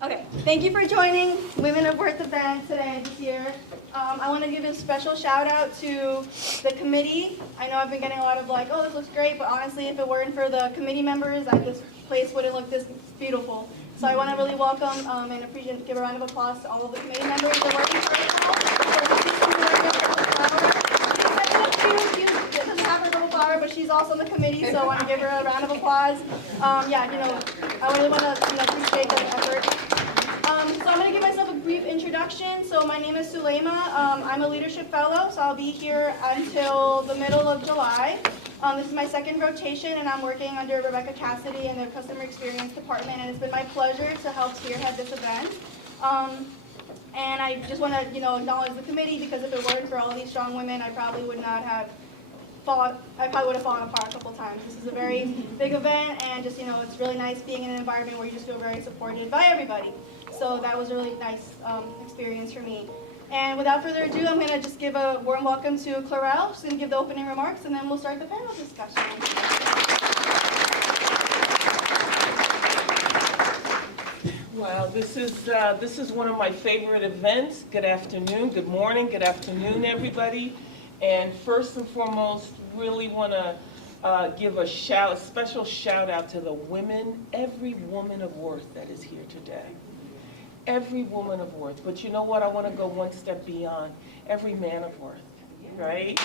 Okay, thank you for joining Women of Worth event today, this year. I want to give a special shout out to the committee. I know I've been getting a lot of like, oh, this looks great, but honestly, if it weren't for the committee members, this place wouldn't look this beautiful. So I want to really welcome and appreciate, give a round of applause to all of the committee members that are working for She doesn't have her little flower, but she's also on the committee, so I want to give her a round of applause. I really want to appreciate the effort. So I'm going to give myself a brief introduction. So my name is Sulema. I'm a leadership fellow, so I'll be here until the middle of July. This is my second rotation, and I'm working under Rebecca Cassidy in the Customer Experience Department, and it's been my pleasure to help spearhead this event. And I just want to, acknowledge the committee, because if it weren't for all of these strong women, I probably would not have I probably would have fallen apart a couple times. This is a very big event, and just, it's really nice being in an environment where you just feel very supported by everybody. So that was a really nice experience for me. And without further ado, I'm going to just give a warm welcome to Clarelle. She's going to give the opening remarks, and then we'll start the panel discussion. Wow, this is one of my favorite events. Good afternoon, good morning, good afternoon, everybody. And first and foremost, really want to give a special shout out to the women, every woman of worth that is here today. Every woman of worth. But you know what? I want to go one step beyond. Every man of worth, right?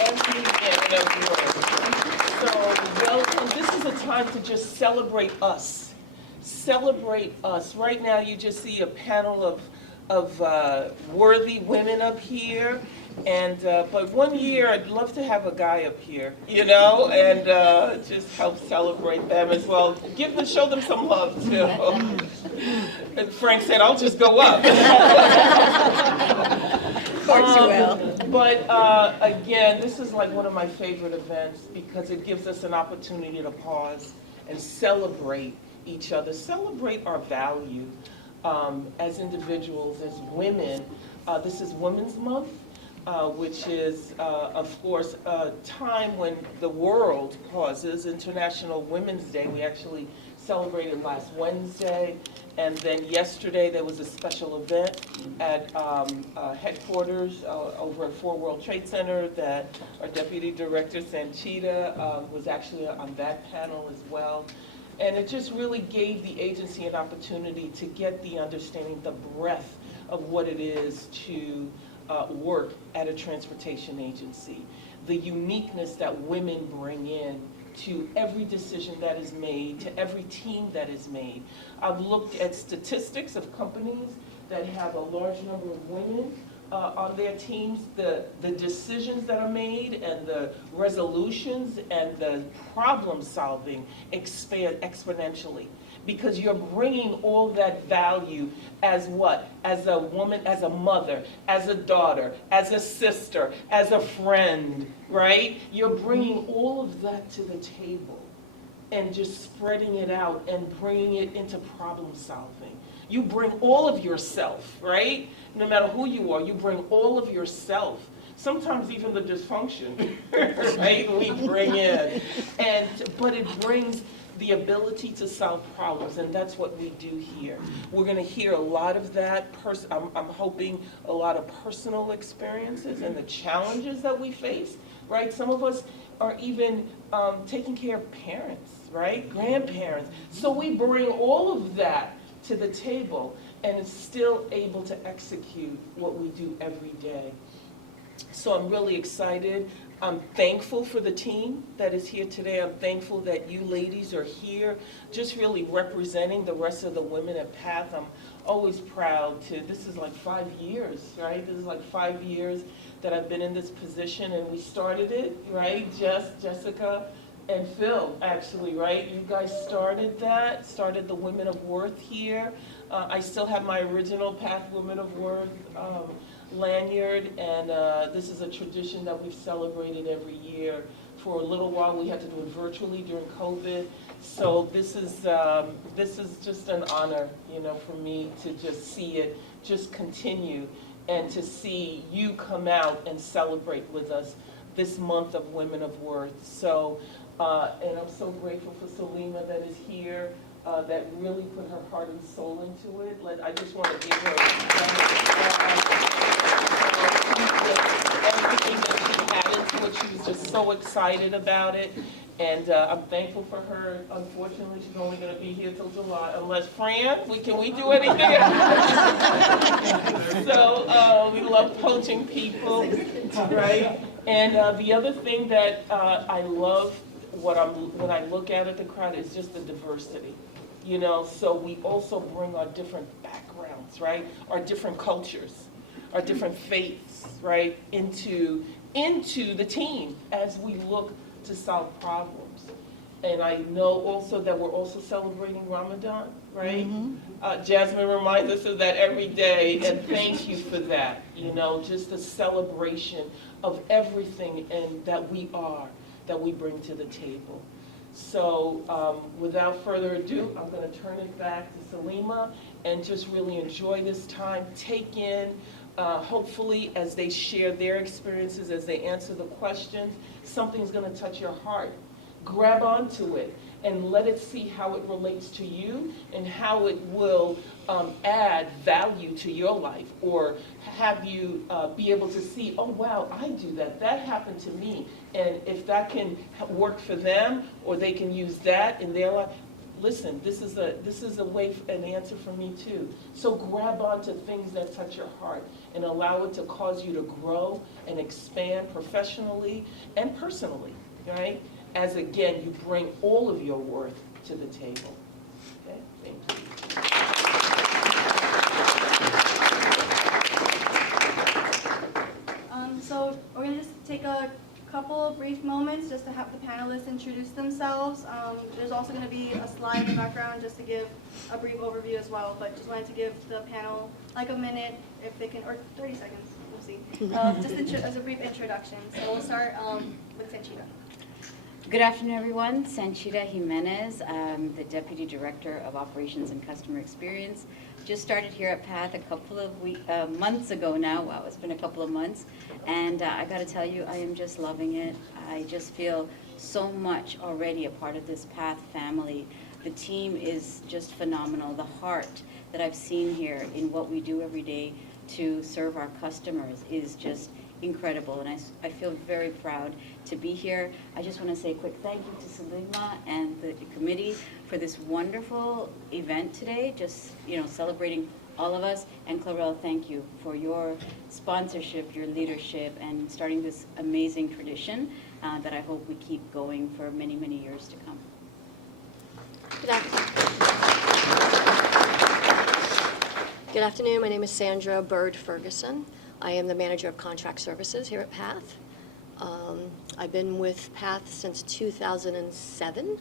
Every man of worth. So, this is a time to just celebrate us. Celebrate us. Right now, you just see a panel of worthy women up here. And but one year I'd love to have a guy up here, and just help celebrate them as well. Show them some love too. And Frank said, "I'll just go up." Of course you will. But again, this is like one of my favorite events because it gives us an opportunity to pause and celebrate each other, celebrate our value as individuals, as women. This is Women's Month. Which is, of course, a time when the world pauses. International Women's Day. We actually celebrated last Wednesday, and then yesterday there was a special event at headquarters over at 4 World Trade Center that our Deputy Director, Sanchita, was actually on that panel as well. And it just really gave the agency an opportunity to get the understanding, the breadth of what it is to work at a transportation agency, the uniqueness that women bring in to every decision that is made, to every team that is made. I've looked at statistics of companies that have a large number of women on their teams, the decisions that are made and the resolutions and the problem solving expand exponentially. Because you're bringing all that value as what? As a woman, as a mother, as a daughter, as a sister, as a friend, right? You're bringing all of that to the table and just spreading it out and bringing it into problem solving. You bring all of yourself, right? No matter who you are, you bring all of yourself. Sometimes even the dysfunction, right? We bring in, but it brings the ability to solve problems, and that's what we do here. We're going to hear a lot of that. I'm hoping a lot of personal experiences and the challenges that we face, right? Some of us are even taking care of parents, right? Grandparents. So we bring all of that to the table and still able to execute what we do every day. So I'm really excited. I'm thankful for the team that is here today. I'm thankful that you ladies are here, just really representing the rest of the women at PATH. I'm always proud this is like 5 years, right? This is like 5 years that I've been in this position, and we started it, right? Jessica and Phil, actually, right? You guys started the Women of Worth here. I still have my original PATH Women of Worth lanyard, and this is a tradition that we've celebrated every year. For a little while we had to do it virtually during COVID, so this is just an honor, for me to just see it just continue and to see you come out and celebrate with us this month of Women of Worth. So And I'm so grateful for Salima that is here, that really put her heart and soul into it. I just want to give her everything that she had into it. She was just so excited about it. And I'm thankful for her. Unfortunately, she's only going to be here till July, unless Fran, can we do anything? So we love coaching people, right? And the other thing that I love when I look at the crowd is just the diversity. You know, so we also bring our different backgrounds, right? Our different cultures, our different faiths, right? Into the team as we look to solve problems. And I know also that we're also celebrating Ramadan, right? Jasmine reminds us of that every day, and thank you for that. You know, just a celebration of everything and that we bring to the table. So without further ado, I'm going to turn it back to Salima and just really enjoy this time. Take in, hopefully, as they share their experiences, as they answer the questions, something's going to touch your heart. Grab onto it and let it see how it relates to you and how it will add value to your life, or have you be able to see, oh wow, I do that, that happened to me, and if that can work for them or they can use that in their life. Listen, this is a way, an answer for me too. So grab onto things that touch your heart and allow it to cause you to grow and expand professionally and personally, right? As again, you bring all of your worth to the table. Okay, thank you. So we're going to just take a couple of brief moments just to have the panelists introduce themselves. There's also going to be a slide in the background just to give a brief overview as well, but just wanted to give the panel like a minute if they can, or 30 seconds, we'll see, just as a brief introduction. So we'll start with Sanchita. Good afternoon, everyone. Sanchita Jimenez, the Deputy Director of Operations and Customer Experience. Just started here at PATH a couple of months ago now. Wow, it's been a couple of months. And I got to tell you, I am just loving it. I just feel so much already a part of this PATH family. The team is just phenomenal. The heart that I've seen here in what we do every day to serve our customers is just incredible, and I feel very proud to be here. I just want to say a quick thank you to Salima and the committee for this wonderful event today, just, you know, celebrating all of us. And Clarelle, thank you for your sponsorship, your leadership, and starting this amazing tradition that I hope we keep going for many, many years to come. Good afternoon. My name is Sandra Bird Ferguson. I am the Manager of Contract Services here at PATH. I've been with PATH since 2007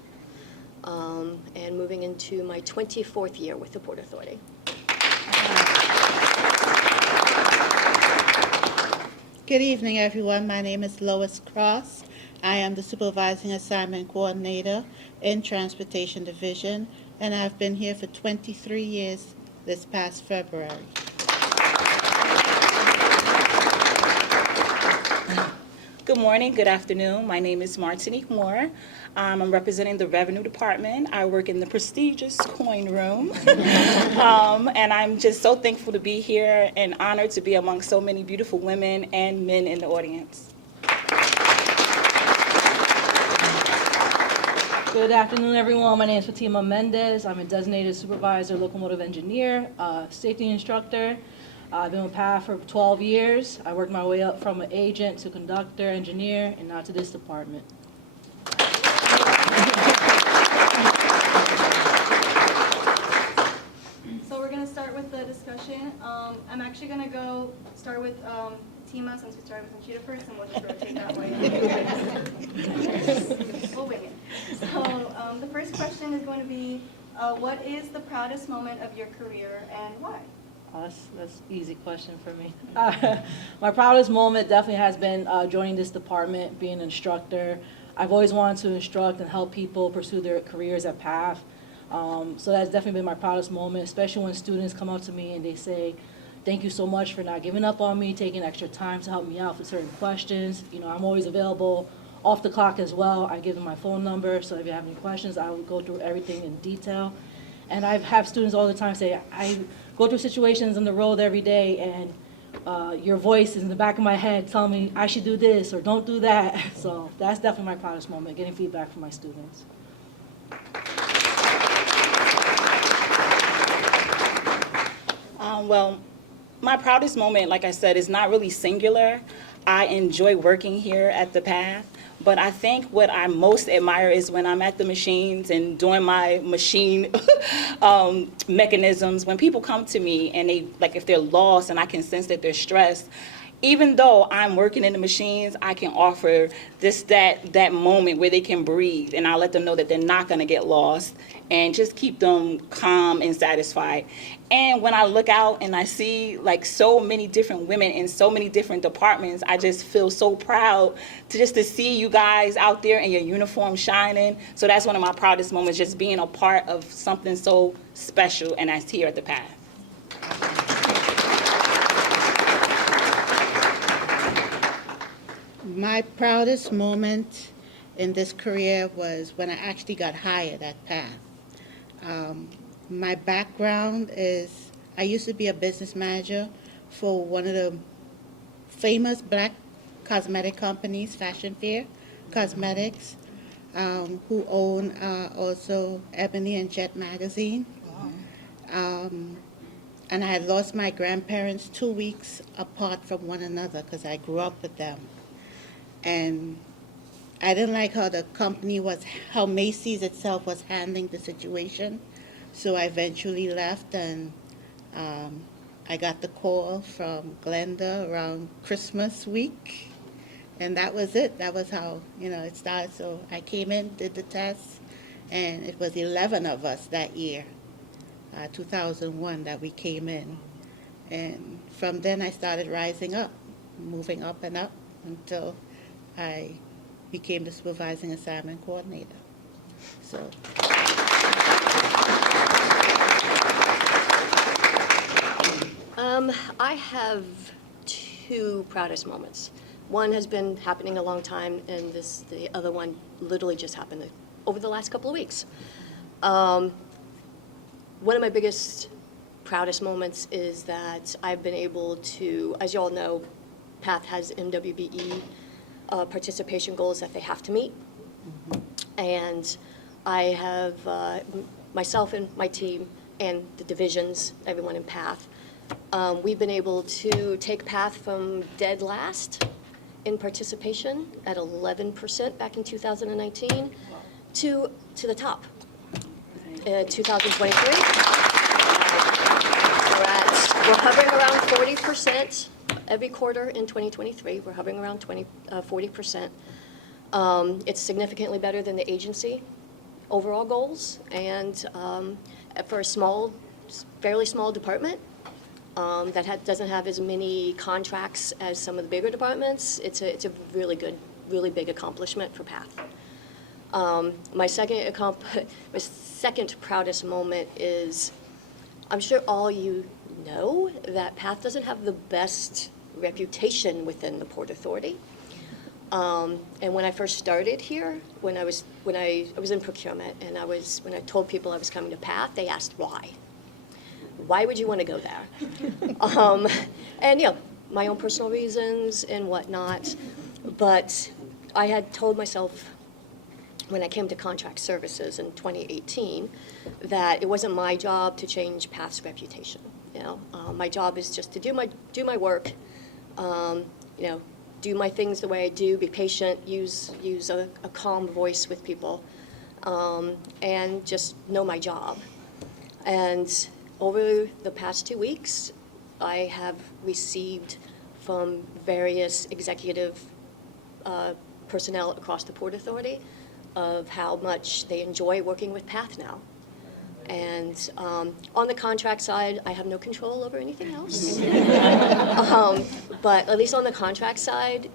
and moving into my 24th year with the Port Authority. Good evening, everyone. My name is Lois Cross. I am the Supervising Assignment Coordinator in Transportation Division, and I've been here for 23 years this past February. Good morning, good afternoon. My name is Martinique Moore. I'm representing the Revenue Department. I work in the prestigious coin room. And I'm just so thankful to be here and honored to be among so many beautiful women and men in the audience. Good afternoon, everyone. My name is Fatima Mendez. I'm a designated supervisor, locomotive engineer, safety instructor. I've been with PATH for 12 years. I worked my way up from an agent to conductor, engineer, and now to this department. So we're going to start with the discussion. I'm actually going to start with Tima, since we started with Sanchita first, and we'll just rotate that way. We'll wing it. So the first question is going to be, what is the proudest moment of your career and why? That's an easy question for me. My proudest moment definitely has been joining this department, being an instructor. I've always wanted to instruct and help people pursue their careers at PATH. So that's definitely been my proudest moment, especially when students come up to me and they say, thank you so much for not giving up on me, taking extra time to help me out with certain questions. You know, I'm always available, off the clock as well. I give them my phone number, so if you have any questions, I will go through everything in detail. And I have students all the time say, I go through situations on the road every day, and your voice is in the back of my head telling me I should do this or don't do that. So that's definitely my proudest moment, getting feedback from my students. Well, my proudest moment, like I said, is not really singular. I enjoy working here at the Path, but I think what I most admire is when I'm at the machines and doing my machine mechanisms. When people come to me and they, like, if they're lost and I can sense that they're stressed, even though I'm working in the machines, I can offer that moment where they can breathe, and I'll let them know that they're not going to get lost, and just keep them calm and satisfied. And when I look out and I see like so many different women in so many different departments, I just feel so proud to see you guys out there in your uniform shining. So that's one of my proudest moments, just being a part of something so special, and that's here at the Path. My proudest moment in this career was when I actually got hired at PATH. My background is, I used to be a business manager for one of the famous black cosmetic companies, Fashion Fair Cosmetics, who own also Ebony and Jet magazine. And I had lost my grandparents 2 weeks apart from one another because I grew up with them. And I didn't like how the company was, how Macy's itself was handling the situation. So I eventually left, and I got the call from Glenda around Christmas week. And that was it. That was how, it started. So I came in, did the test, and it was 11 of us that year, 2001, that we came in. And from then I started rising up, moving up and up until I became the supervising assignment coordinator. So. I have two proudest moments. One has been happening a long time, and the other one literally just happened over the last couple of weeks. One of my biggest, proudest moments is that I've been able to, as you all know, PATH has MWBE participation goals that they have to meet. And I have, myself and my team and the divisions, everyone in PATH, we've been able to take PATH from dead last in participation at 11% back in 2019 to the top. 2023, we're hovering around 40%. Every quarter in 2023, we're hovering around 40%. It's significantly better than the agency overall goals, and for a fairly small department that doesn't have as many contracts as some of the bigger departments, it's a really good, really big accomplishment for PATH. My second proudest moment is, I'm sure all you know that PATH doesn't have the best reputation within the Port Authority. And when I first started here, when I was in procurement, and when I told people I was coming to PATH, they asked why. Why would you want to go there? And my own personal reasons and whatnot. But I had told myself when I came to contract services in 2018 that it wasn't my job to change PATH's reputation. My job is just to do my work, do my things the way I do, be patient, use a calm voice with people, and just know my job. And over the past 2 weeks, I have received from various executive personnel across the Port Authority of how much they enjoy working with PATH now. And on the contract side, I have no control over anything else. But at least on the contract side,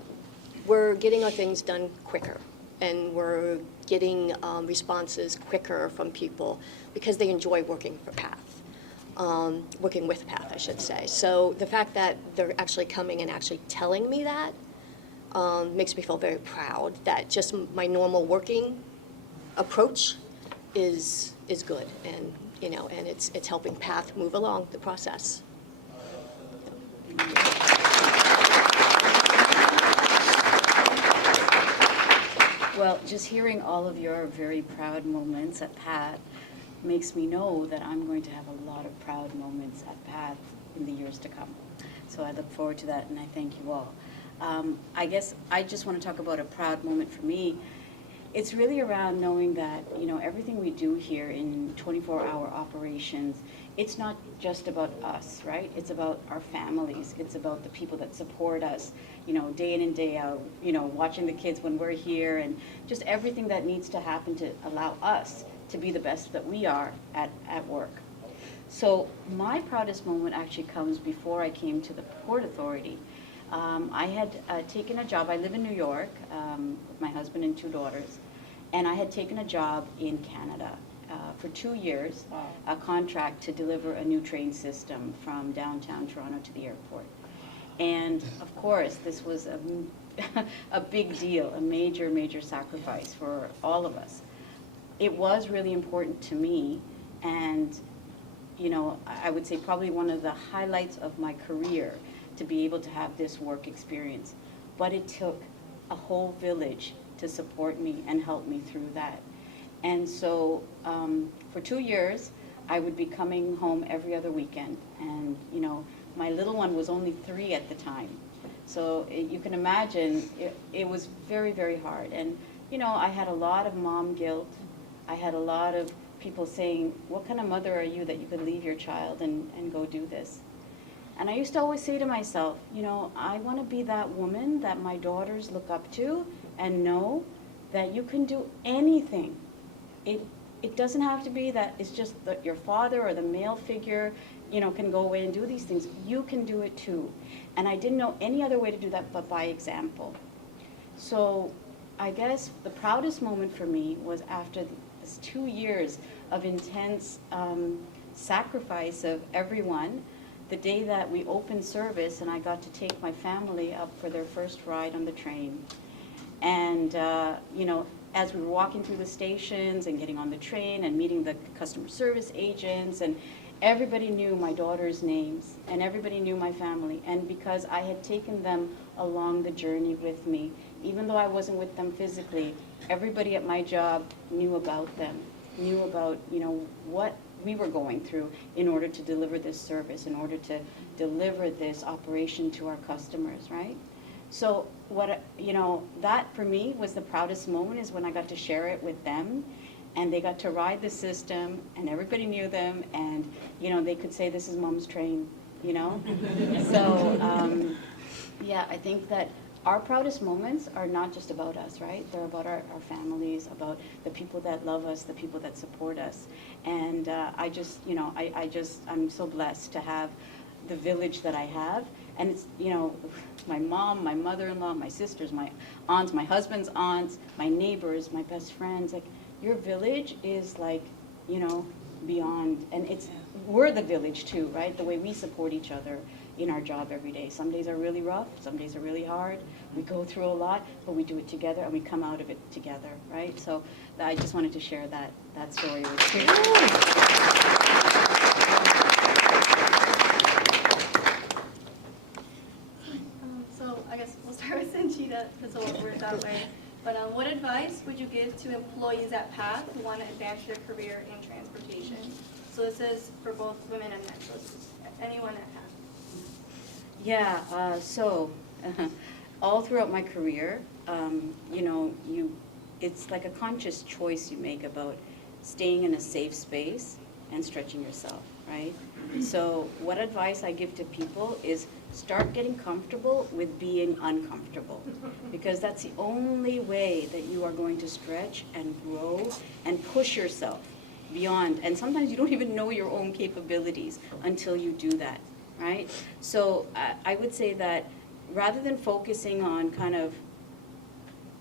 we're getting our things done quicker. And we're getting responses quicker from people because they enjoy working for PATH. Working with PATH, I should say. So the fact that they're actually coming and actually telling me that makes me feel very proud that just my normal working approach is good, and and it's helping PATH move along the process. Well, just hearing all of your very proud moments at PATH makes me know that I'm going to have a lot of proud moments at PATH in the years to come. So I look forward to that, and I thank you all. I guess I just want to talk about a proud moment for me. It's really around knowing that, everything we do here in 24-hour operations, it's not just about us, right? It's about our families. It's about the people that support us, day in and day out, watching the kids when we're here, and just everything that needs to happen to allow us to be the best that we are at work. So my proudest moment actually comes before I came to the Port Authority. I had taken a job. I live in New York with my husband and 2 daughters, and I had taken a job in Canada for 2 years, a contract to deliver a new train system from downtown Toronto to the airport. And of course, this was a big deal, a major, major sacrifice for all of us. It was really important to me, and I would say probably one of the highlights of my career to be able to have this work experience. But it took a whole village to support me and help me through that. And so for 2 years, I would be coming home every other weekend. And, my little one was only 3 at the time. So you can imagine it was very, very hard. And, I had a lot of mom guilt. I had a lot of people saying, what kind of mother are you that you could leave your child and go do this? And I used to always say to myself, I want to be that woman that my daughters look up to and know that you can do anything. It doesn't have to be that it's just your father or the male figure, can go away and do these things. You can do it too. And I didn't know any other way to do that but by example. So I guess the proudest moment for me was after this 2 years of intense sacrifice of everyone, the day that we opened service and I got to take my family up for their first ride on the train. And, as we were walking through the stations and getting on the train and meeting the customer service agents, and everybody knew my daughter's names and everybody knew my family. And because I had taken them along the journey with me, even though I wasn't with them physically, everybody at my job knew about them, knew about, what we were going through in order to deliver this service, in order to deliver this operation to our customers, right? So that for me was the proudest moment, is when I got to share it with them, and they got to ride the system, and everybody knew them, and they could say, this is Mom's train, So I think that our proudest moments are not just about us, right? They're about our families, about the people that love us, the people that support us. And I'm so blessed to have the village that I have. And it's, my mom, my mother-in-law, my sisters, my aunts, my husband's aunts, my neighbors, my best friends. Like, your village is like, beyond. And we're the village too, right? The way we support each other in our job every day. Some days are really rough, some days are really hard. We go through a lot, but we do it together and we come out of it together, right? So I just wanted to share that story with you. So I guess we'll start with Sanchita, because we'll work that way. But what advice would you give to employees at PATH who want to advance their career in transportation? So this is for both women and men, so it's anyone at PATH. Yeah, so all throughout my career, it's like a conscious choice you make about staying in a safe space and stretching yourself, right? So what advice I give to people is start getting comfortable with being uncomfortable, because that's the only way that you are going to stretch and grow and push yourself beyond. And sometimes you don't even know your own capabilities until you do that, right? So I would say that rather than focusing on kind of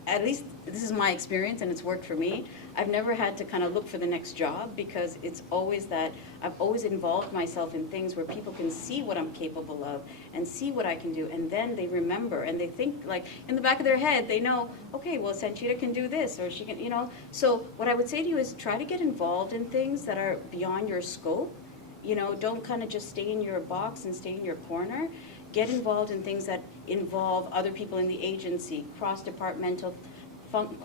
at least this is my experience and it's worked for me. I've never had to kind of look for the next job because it's always that I've always involved myself in things where people can see what I'm capable of and see what I can do, and then they remember and they think, like, in the back of their head, they know, okay, well, Sanchita can do this, or she can, you know. So what I would say to you is try to get involved in things that are beyond your scope. You know, don't kind of just stay in your box and stay in your corner. Get involved in things that involve other people in the agency, cross-departmental,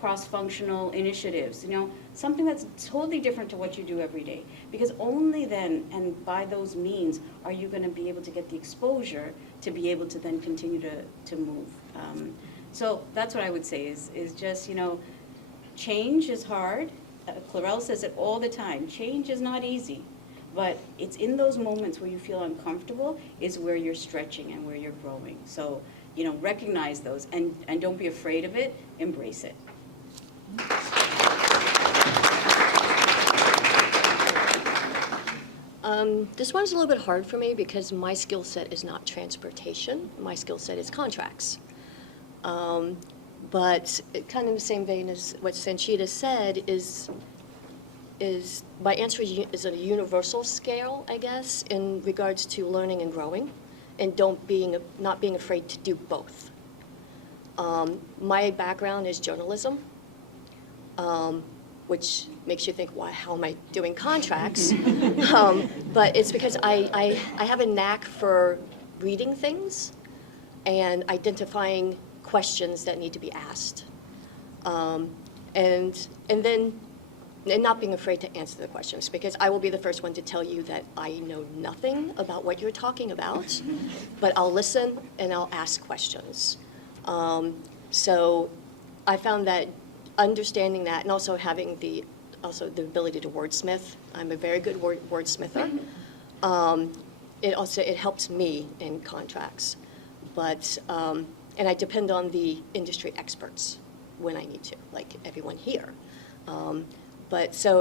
cross-functional initiatives, you know, something that's totally different to what you do every day. Because only then, and by those means, are you going to be able to get the exposure to be able to then continue to move. So that's what I would say is just, you know, change is hard. Clarelle says it all the time. Change is not easy. But it's in those moments where you feel uncomfortable is where you're stretching and where you're growing. So, you know, recognize those and don't be afraid of it, embrace it. This one's a little bit hard for me because my skill set is not transportation. My skill set is contracts. But kind of in the same vein as what Sanchita said is my answer is at a universal scale, I guess, in regards to learning and growing, and not being afraid to do both. My background is journalism, which makes you think, why, how am I doing contracts? But it's because I have a knack for reading things and identifying questions that need to be asked. And not being afraid to answer the questions, because I will be the first one to tell you that I know nothing about what you're talking about, but I'll listen and I'll ask questions. So I found that understanding that, and also having the ability to wordsmith. I'm a very good wordsmither. It helps me in contracts, but and I depend on the industry experts when I need to, like everyone here. But so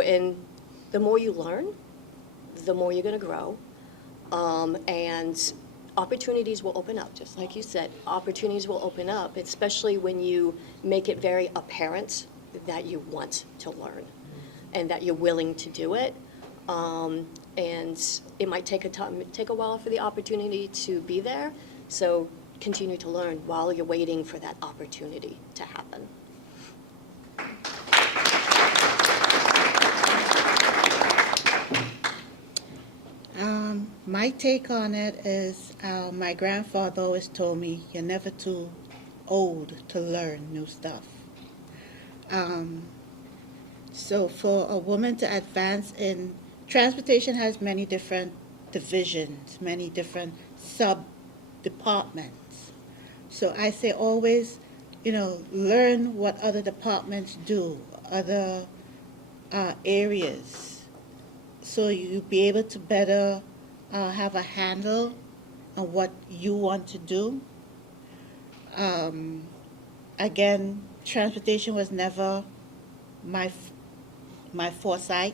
the more you learn, the more you're going to grow, and opportunities will open up. Just like you said, opportunities will open up, especially when you make it very apparent that you want to learn and that you're willing to do it. And it might take a while for the opportunity to be there. So continue to learn while you're waiting for that opportunity to happen. My take on it is my grandfather always told me, you're never too old to learn new stuff. So for a woman to advance in, transportation has many different divisions, many different sub-departments. So I say always, you know, learn what other departments do, other areas, so you'll be able to better have a handle on what you want to do. Again, transportation was never my foresight.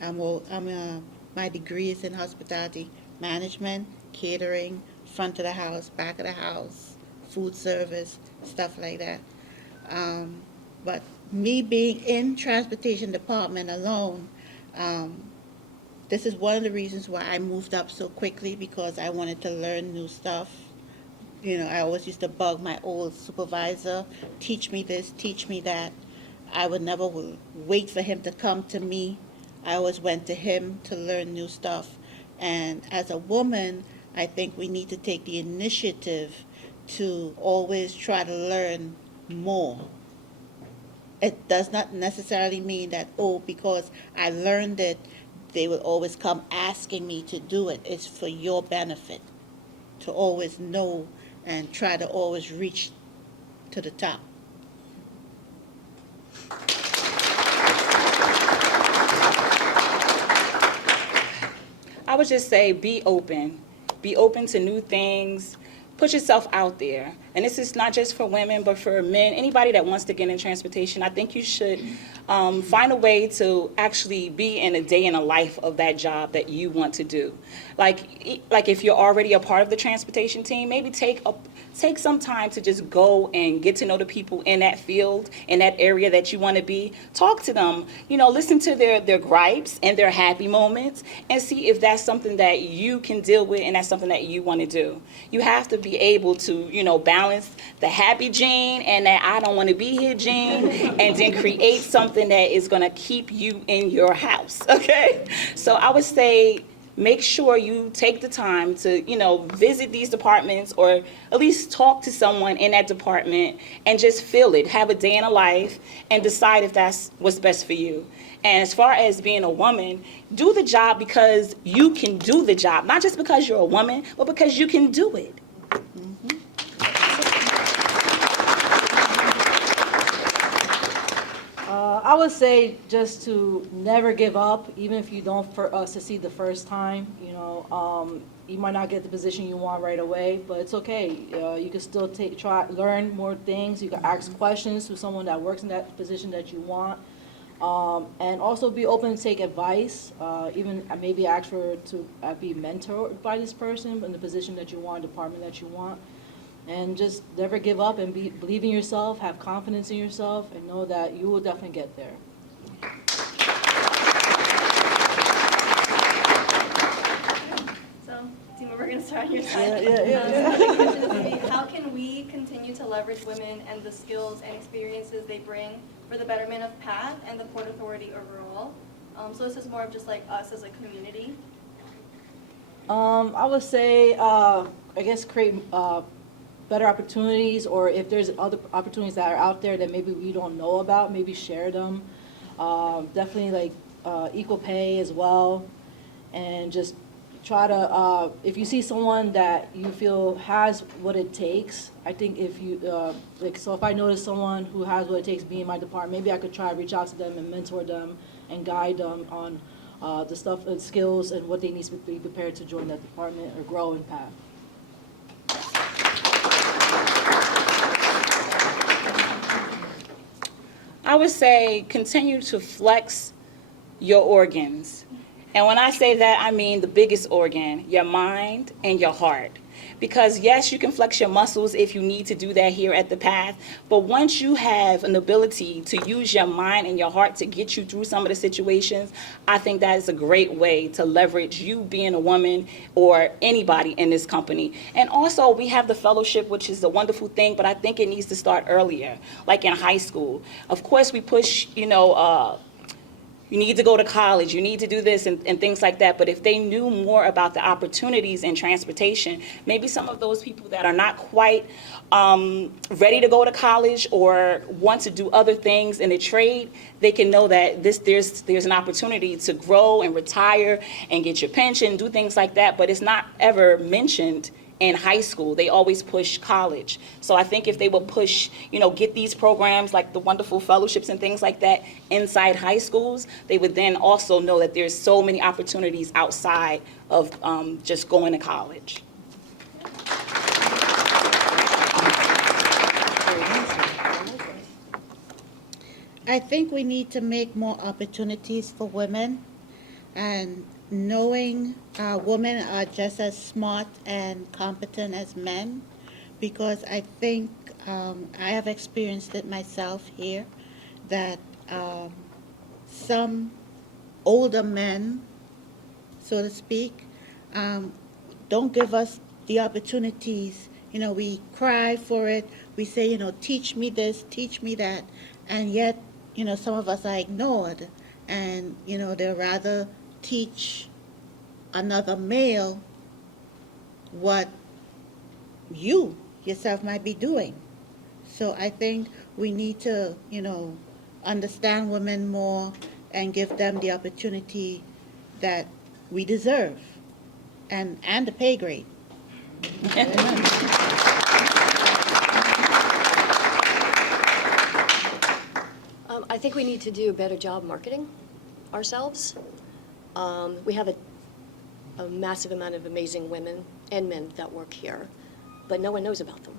My degree is in hospitality management, catering, front of the house, back of the house, food service, stuff like that. But me being in transportation department alone, this is one of the reasons why I moved up so quickly, because I wanted to learn new stuff. You know, I always used to bug my old supervisor, teach me this, teach me that. I would never wait for him to come to me. I always went to him to learn new stuff. And as a woman, I think we need to take the initiative to always try to learn more. It does not necessarily mean that, oh, because I learned it, they will always come asking me to do it. It's for your benefit to always know and try to always reach to the top. I would just say be open. Be open to new things. Put yourself out there. And this is not just for women, but for men, anybody that wants to get in transportation. I think you should Find a way to actually be in a day in a life of that job that you want to do. Like if you're already a part of the transportation team, maybe take some time to just go and get to know the people in that field, in that area that you want to be. Talk to them, listen to their gripes and their happy moments, and see if that's something that you can deal with and that's something that you want to do. You have to be able to, balance the happy gene and that I don't want to be here gene, and then create something that is going to keep you in your house, okay? So I would say, make sure you take the time to, visit these departments, or at least talk to someone in that department and just feel it. Have a day in a life and decide if that's what's best for you. And as far as being a woman, do the job because you can do the job. Not just because you're a woman, but because you can do it. I would say just to never give up, even if you don't succeed the first time. You might not get the position you want right away, but it's okay. You can still learn more things. You can ask questions to someone that works in that position that you want, and also be open to take advice. Even maybe ask to be mentored by this person in the position that you want, department that you want. And just never give up and believe in yourself, have confidence in yourself, and know that you will definitely get there. So, Dima, we're going to start on your side. Yeah. The question is gonna be, how can we continue to leverage women and the skills and experiences they bring for the betterment of PATH and the Port Authority overall? So this is more of just like us as a community. I would say, create better opportunities, or if there's other opportunities that are out there that maybe we don't know about, maybe share them. Definitely equal pay as well, and just try to, if you see someone that you feel has what it takes, I think if you, so if I notice someone who has what it takes to be in my department, maybe I could try to reach out to them and mentor them and guide them on the stuff and skills and what they need to be prepared to join that department or grow in PATH. I would say continue to flex your organs. And when I say that, I mean the biggest organ, your mind and your heart. Because yes, you can flex your muscles if you need to do that here at the PATH, but once you have an ability to use your mind and your heart to get you through some of the situations, I think that is a great way to leverage you being a woman or anybody in this company. And also, we have the fellowship, which is a wonderful thing, but I think it needs to start earlier, like in high school. Of course, we push, you need to go to college, you need to do this and things like that. But if they knew more about the opportunities in transportation, maybe some of those people that are not quite ready to go to college or want to do other things in the trade, they can know that there's an opportunity to grow and retire and get your pension, do things like that. But it's not ever mentioned in high school. They always push college. So I think if they would push, get these programs like the wonderful fellowships and things like that inside high schools, they would then also know that there's so many opportunities outside of just going to college. I think we need to make more opportunities for women, and knowing women are just as smart and competent as men, because I think I have experienced it myself here, that some older men, so to speak, don't give us the opportunities. We cry for it. We say, teach me this, teach me that, and yet, some of us are ignored, and, they'd rather teach another male what you yourself might be doing. So I think we need to, understand women more and give them the opportunity that we deserve, and the pay grade. I think we need to do a better job marketing ourselves. We have a massive amount of amazing women and men that work here, but no one knows about them.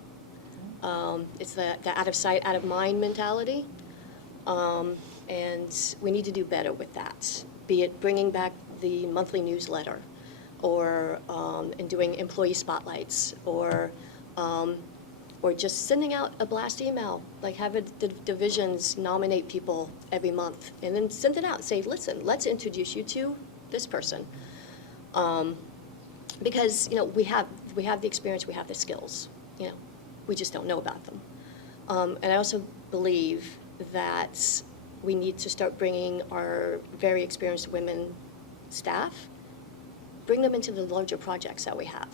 It's the out of sight, out of mind mentality. And we need to do better with that, be it bringing back the monthly newsletter, or and doing employee spotlights, or just sending out a blast email, like have the divisions nominate people every month, and then send it out, say, listen, let's introduce you to this person. Because, we have the experience, we have the skills, we just don't know about them. And I also believe that we need to start bringing our very experienced women staff, bring them into the larger projects that we have.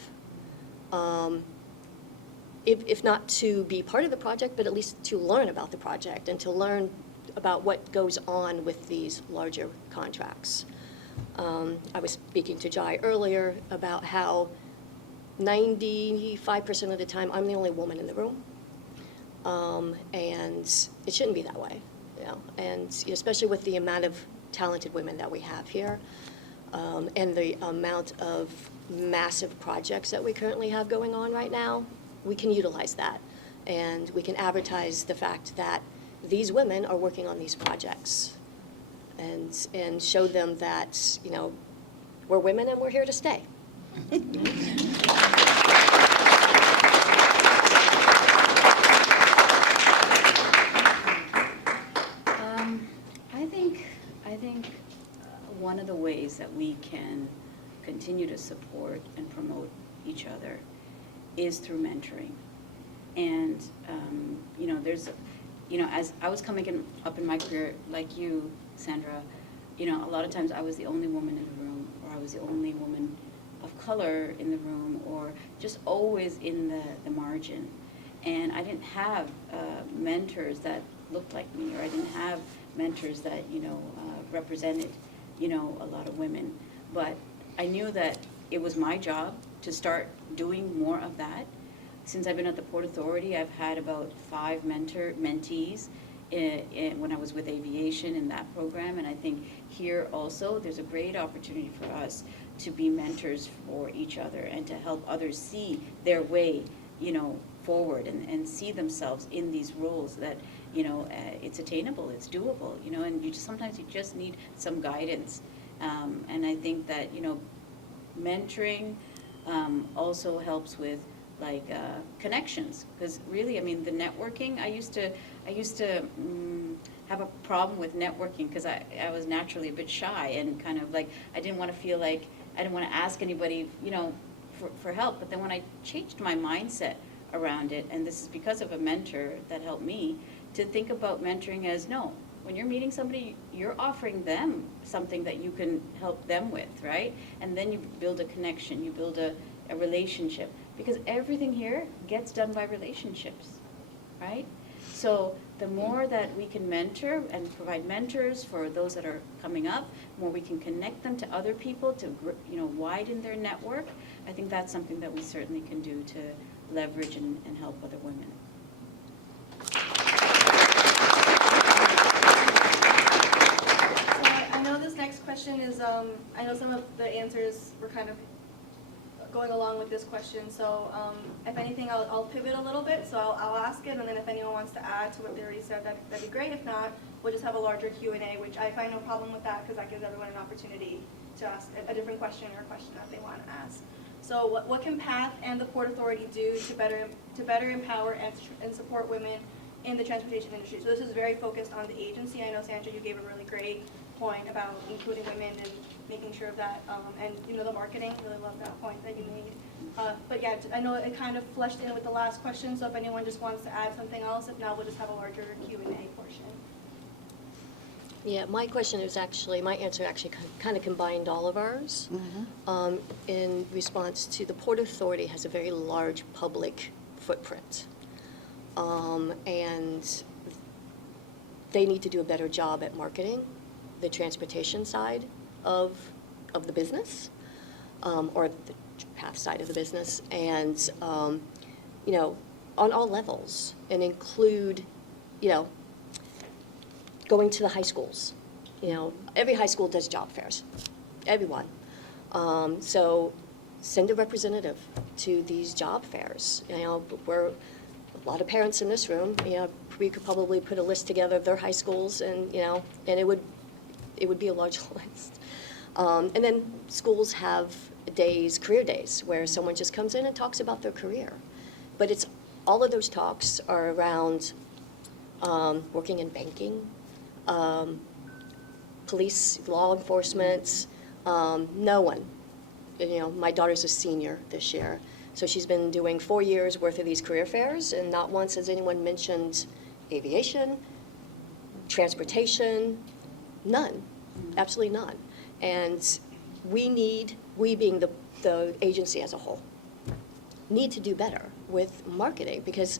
If not to be part of the project, but at least to learn about the project and to learn about what goes on with these larger contracts. I was speaking to Jai earlier about how 95% of the time I'm the only woman in the room. And it shouldn't be that way, and especially with the amount of talented women that we have here, and the amount of massive projects that we currently have going on right now, we can utilize that. And we can advertise the fact that these women are working on these projects, and show them that, we're women and we're here to stay. I think one of the ways that we can continue to support and promote each other is through mentoring. And, as I was coming up in my career, like you, Sandra, a lot of times I was the only woman in the room, or I was the only woman of color in the room, or just always in the margin. And I didn't have mentors that looked like me, or I didn't have mentors that, represented, a lot of women. But I knew that it was my job to start doing more of that. Since I've been at the Port Authority, I've had about 5 mentees when I was with aviation in that program. And I think here also, there's a great opportunity for us to be mentors for each other and to help others see their way, forward, and see themselves in these roles that, it's attainable, it's doable, and sometimes you just need some guidance. And I think that, mentoring also helps with connections, because really, the networking, I used to have a problem with networking because I was naturally a bit shy and kind of I didn't want to feel like I didn't want to ask anybody, for help. But then when I changed my mindset around it, and this is because of a mentor that helped me to think about mentoring as, no, when you're meeting somebody, you're offering them something that you can help them with, right? And then you build a connection, you build a relationship, because everything here gets done by relationships, right? So the more that we can mentor and provide mentors for those that are coming up, the more we can connect them to other people to, widen their network, I think that's something that we certainly can do to leverage and help other women. I know this next question is, I know some of the answers were kind of going along with this question, so if anything, I'll pivot a little bit, so I'll ask it, and then if anyone wants to add to what they already said, that'd be great. If not, we'll just have a larger Q&A, which I find no problem with that, because that gives everyone an opportunity to ask a different question or a question that they want to ask. So what can PATH and the Port Authority do to better empower and support women in the transportation industry? So this is very focused on the agency. I know, Sandra, you gave a really great point about including women and making sure of that, and the marketing, really love that point that you made. But yeah, I know it kind of fleshed in with the last question, so if anyone just wants to add something else, if not, we'll just have a larger Q&A portion. Yeah, my answer actually kind of combined all of ours. In response to the Port Authority has a very large public footprint. And they need to do a better job at marketing the transportation side of the business, or the PATH side of the business, and, on all levels, and include, going to the high schools. Every high school does job fairs, everyone. So send a representative to these job fairs. a lot of parents in this room, we could probably put a list together of their high schools and, and it would be a large list. And then schools have days, career days, where someone just comes in and talks about their career. But it's, all of those talks are around working in banking, police, law enforcement, no one. My daughter's a senior this year, so she's been doing 4 years worth of these career fairs, and not once has anyone mentioned aviation, transportation, none, absolutely none. And we being the agency as a whole, need to do better with marketing because,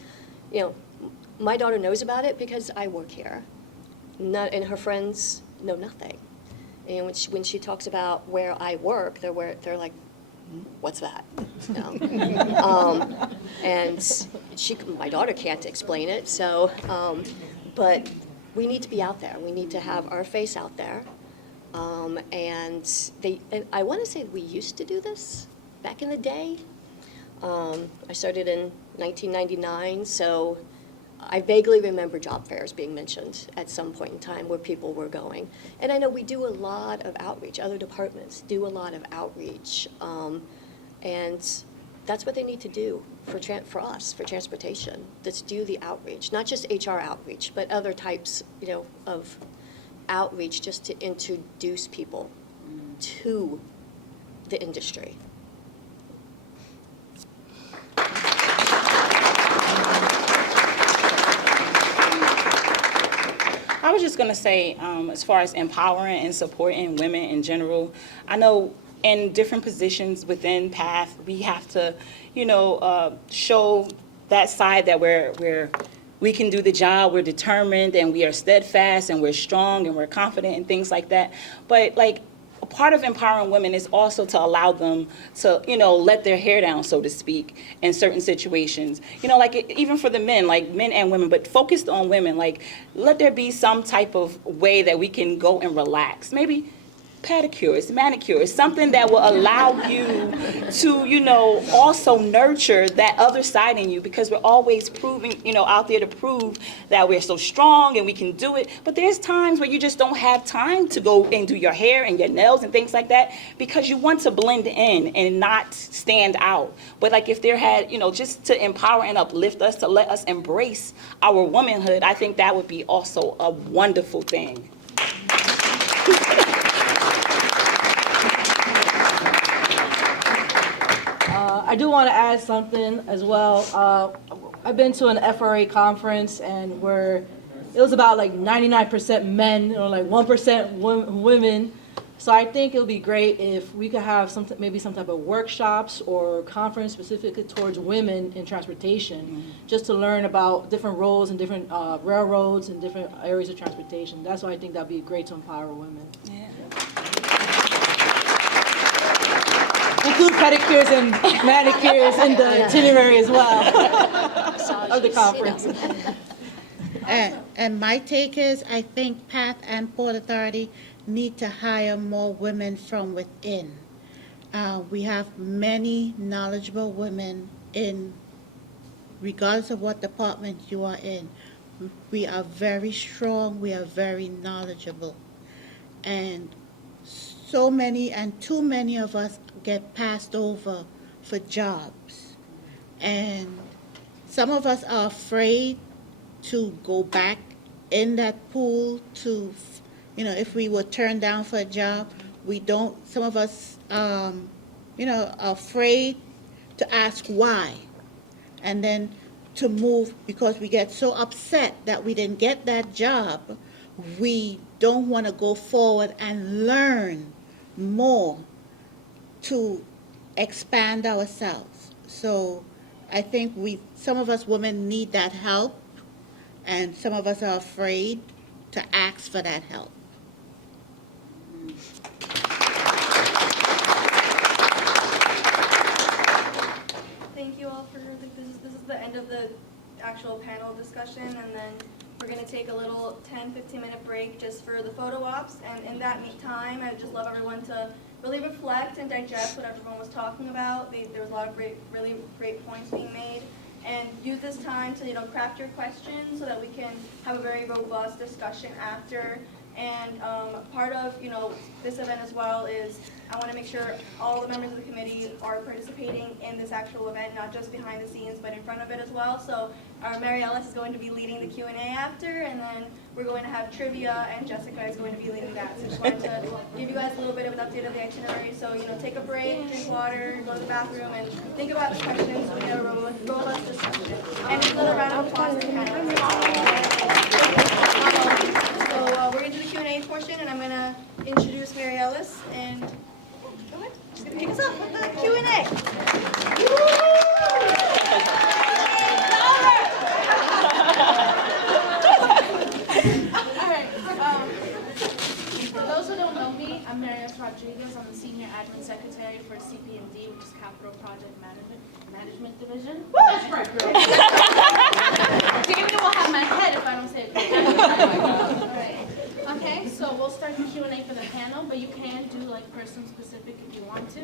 my daughter knows about it because I work here, and her friends know nothing. And when she talks about where I work, they're like, what's that? And my daughter can't explain it. So, but we need to be out there. We need to have our face out there. And I want to say we used to do this back in the day. I started in 1999, so I vaguely remember job fairs being mentioned at some point in time where people were going. And I know we do a lot of outreach. Other departments do a lot of outreach. And that's what they need to do for us, for transportation. Let's do the outreach, not just HR outreach, but other types, of outreach just to introduce people to the industry. I was just going to say, as far as empowering and supporting women in general, I know in different positions within PATH, we have to, show that side that we can do the job, we're determined, and we are steadfast, and we're strong, and we're confident, and things like that. But, a part of empowering women is also to allow them to, let their hair down, so to speak, in certain situations. Even for the men, men and women, but focused on women, let there be some type of way that we can go and relax. Maybe pedicures, manicures, something that will allow you to, also nurture that other side in you, because we're always proving, out there to prove that we're so strong and we can do it. But there's times where you just don't have time to go and do your hair and your nails and things like that because you want to blend in and not stand out. But if there had, just to empower and uplift us, to let us embrace our womanhood, I think that would be also a wonderful thing. I do want to add something as well. I've been to an FRA conference and where it was about 99% men or 1% women. So I think it would be great if we could have maybe some type of workshops or conference specifically towards women in transportation, just to learn about different roles and different railroads and different areas of transportation. That's why I think that'd be great to empower women. Yeah. Include pedicures and manicures in the itinerary as well of the conference. And my take is, I think PATH and Port Authority need to hire more women from within. We have many knowledgeable women regardless of what department you are in. We are very strong, we are very knowledgeable. And so many and too many of us get passed over for jobs. And some of us are afraid to go back in that pool to, if we were turned down for a job, some of us, are afraid to ask why. And then to move because we get so upset that we didn't get that job, we don't want to go forward and learn more to expand ourselves. So I think some of us women need that help, and some of us are afraid to ask for that help. Thank you all for this is the end of the actual panel discussion, and then we're going to take a little 10-15 minute break just for the photo ops. And in that time, I'd just love everyone to really reflect and digest what everyone was talking about. There was a lot of really great points being made. and use this time to, craft your questions so that we can have a very robust discussion after. And part of, this event as well is I want to make sure all the members of the committee are participating in this actual event, not just behind the scenes, but in front of it as well. So Mary Ellis is going to be leading the Q&A after, and then we're going to have trivia, and Jessica is going to be leading that. So just wanted to give you guys a little bit of an update of the itinerary. So, take a break, drink water, go to the bathroom, and think about the questions so we have a robust discussion. And just another round of applause for the panelists. So we're going to do the Q&A portion, and I'm going to introduce Mary Ellis, and go ahead. She's going to kick us off with the Q&A. For those who don't know me, I'm Marius Rodriguez. I'm the Senior Admin Secretary for CP&D, which is Capital Project Management Division. That's right, girl. David will have my head if I don't say it. All right. Okay, so we'll start the Q&A for the panel, but you can do like person-specific if you want to.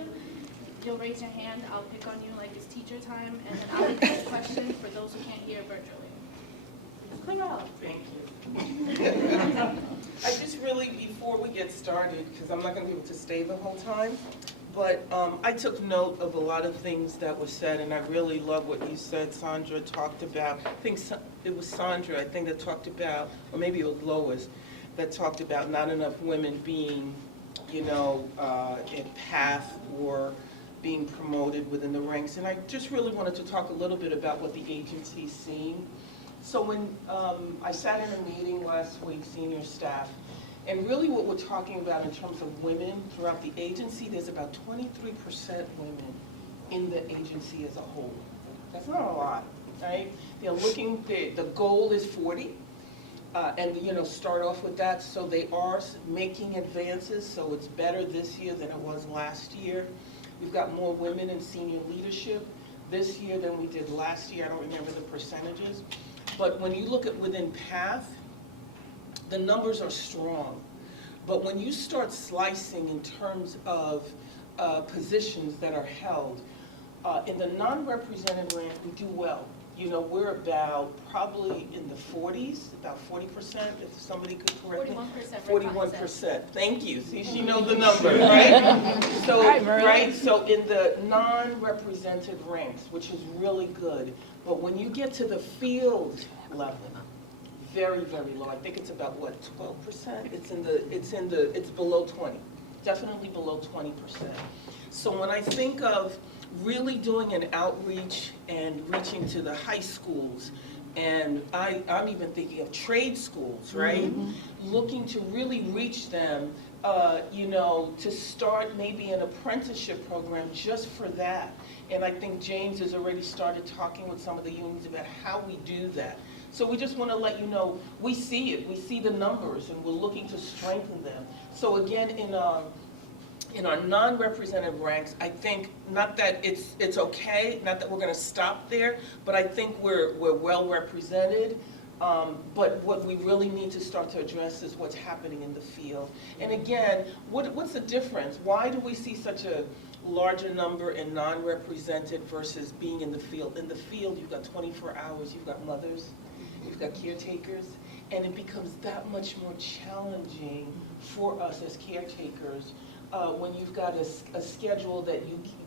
You'll raise your hand, I'll pick on you like it's teacher time, and then I'll repeat the question for those who can't hear virtually. Clear out. Thank you. I just really, before we get started, because I'm not going to be able to stay the whole time, but I took note of a lot of things that were said, and I really love what you said. Sandra talked about, I think it was Sandra, I think, that talked about, or maybe it was Lois, that talked about not enough women being, in path or being promoted within the ranks. And I just really wanted to talk a little bit about what the agency's seeing. So when I sat in a meeting last week, senior staff, and really what we're talking about in terms of women throughout the agency, there's about 23% women in the agency as a whole. That's not a lot, right? They're looking, the goal is 40, and start off with that. So they are making advances, so it's better this year than it was last year. We've got more women in senior leadership this year than we did last year. I don't remember the percentages. But when you look at within PATH, the numbers are strong. But when you start slicing in terms of positions that are held, in the non-represented rank, we do well. We're about probably in the 40s, about 40%, if somebody could correct me. 41%. Thank you. See, she knows the number, right? So, right, so in the non-represented ranks, which is really good. But when you get to the field level, very, very low. I think it's about what, 12%? It's below 20. Definitely below 20%. So when I think of really doing an outreach and reaching to the high schools, and I'm even thinking of trade schools, right? Mm-hmm. Looking to really reach them, to start maybe an apprenticeship program just for that. And I think James has already started talking with some of the unions about how we do that. So we just want to let you know, we see it, we see the numbers, and we're looking to strengthen them. So again, in our non-represented ranks, I think, not that it's okay, not that we're going to stop there, but I think we're well represented. But what we really need to start to address is what's happening in the field. And again, what's the difference? Why do we see such a larger number in non-represented versus being in the field? In the field, you've got 24 hours, you've got mothers, you've got caretakers, and it becomes that much more challenging for us as caretakers when you've got a schedule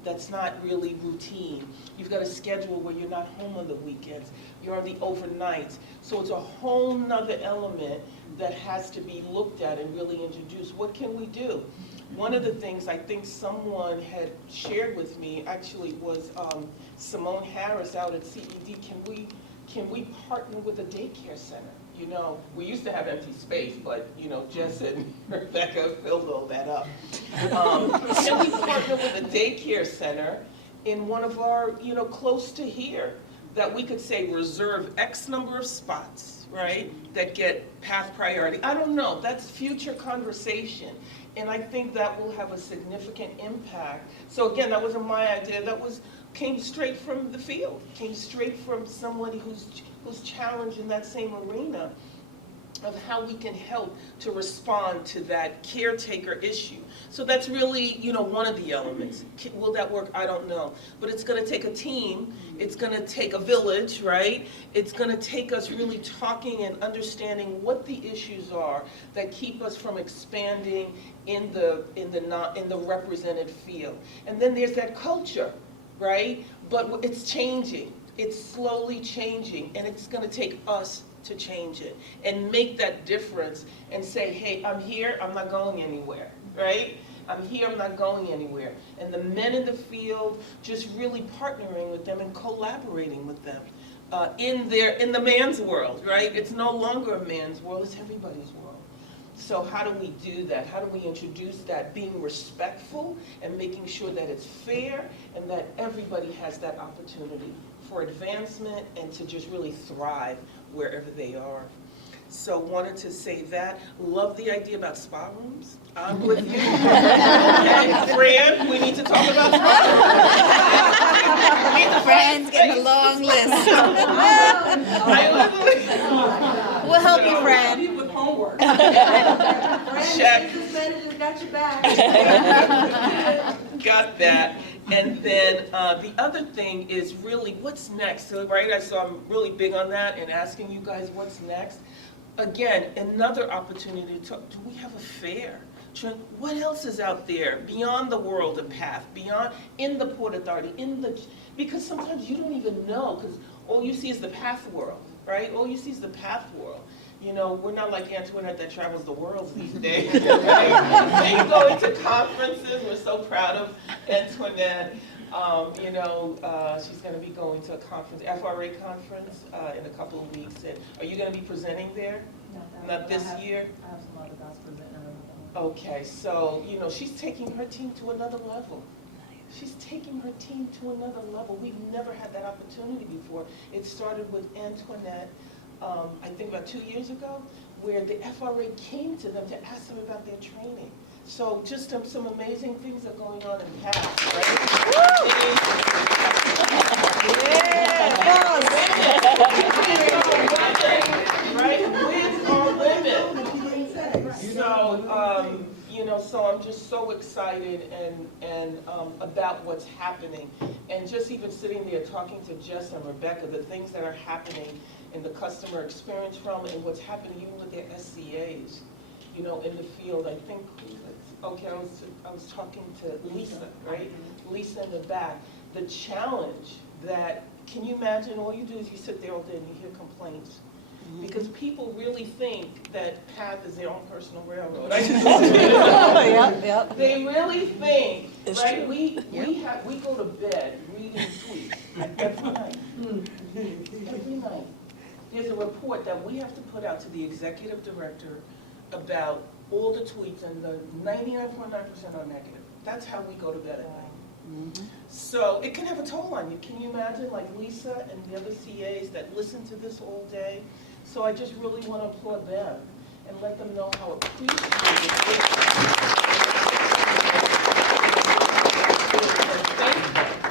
that's not really routine. You've got a schedule where you're not home on the weekends, you're on the overnights. So it's a whole nother element that has to be looked at and really introduced. What can we do? One of the things I think someone had shared with me actually was Simone Harris out at CED. Can we partner with a daycare center? We used to have empty space, but Jess and Rebecca filled all that up. Can we partner with a daycare center in one of our, close to here, that we could say reserve X number of spots, right, that get PATH priority? I don't know. That's future conversation. And I think that will have a significant impact. So again, that wasn't my idea. That came straight from the field, came straight from somebody who's challenged in that same arena. of how we can help to respond to that caretaker issue. So that's really, one of the elements. Will that work? I don't know. But it's going to take a team. It's going to take a village, right? It's going to take us really talking and understanding what the issues are that keep us from expanding in the represented field. And then there's that culture, right? But it's changing. It's slowly changing, and it's going to take us to change it and make that difference and say, hey, I'm here, I'm not going anywhere, right? I'm here, I'm not going anywhere. And the men in the field, just really partnering with them and collaborating with them in the man's world, right? It's no longer a man's world, it's everybody's world. So how do we do that? How do we introduce that? Being respectful and making sure that it's fair and that everybody has that opportunity for advancement and to just really thrive wherever they are. So wanted to say that. Love the idea about spa rooms. I'm with you. Okay, Fran, we need to talk about spa rooms. Fran's getting a long list. We'll help you, Fran. With homework. Check. This manager's got your back. Got that. And then the other thing is really what's next, so, right? So I'm really big on that and asking you guys what's next. Again, another opportunity to talk. Do we have a fair? What else is out there beyond the world of PATH, beyond in the Port Authority, because sometimes you don't even know, because all you see is the PATH world, right? All you see is the PATH world. We're not like Antoinette that travels the world these days, right? They go into conferences. We're so proud of Antoinette. She's going to be going to a conference, FRA conference, in a couple of weeks. And are you going to be presenting there? No, not this year? I have some other guys presenting. Okay, so, she's taking her team to another level. She's taking her team to another level. We've never had that opportunity before. It started with Antoinette, I think about 2 years ago, where the FRA came to them to ask them about their training. So just some amazing things are going on in PATH, right? With our women. So I'm just so excited and about what's happening. And just even sitting there talking to Jess and Rebecca, the things that are happening in the customer experience realm and what's happening even with their SCAs, in the field. I think, okay, I was talking to Lisa, right? Lisa in the back. The challenge that, can you imagine, all you do is you sit there all day and you hear complaints. Because people really think that PATH is their own personal railroad. They really think, right? We go to bed reading tweets every night. Every night. There's a report that we have to put out to the executive director about all the tweets, and the 99.9% are negative. That's how we go to bed at night. So it can have a toll on you. Can you imagine, like Lisa and the other CAs that listen to this all day? So I just really want to applaud them and let them know how appreciated it is.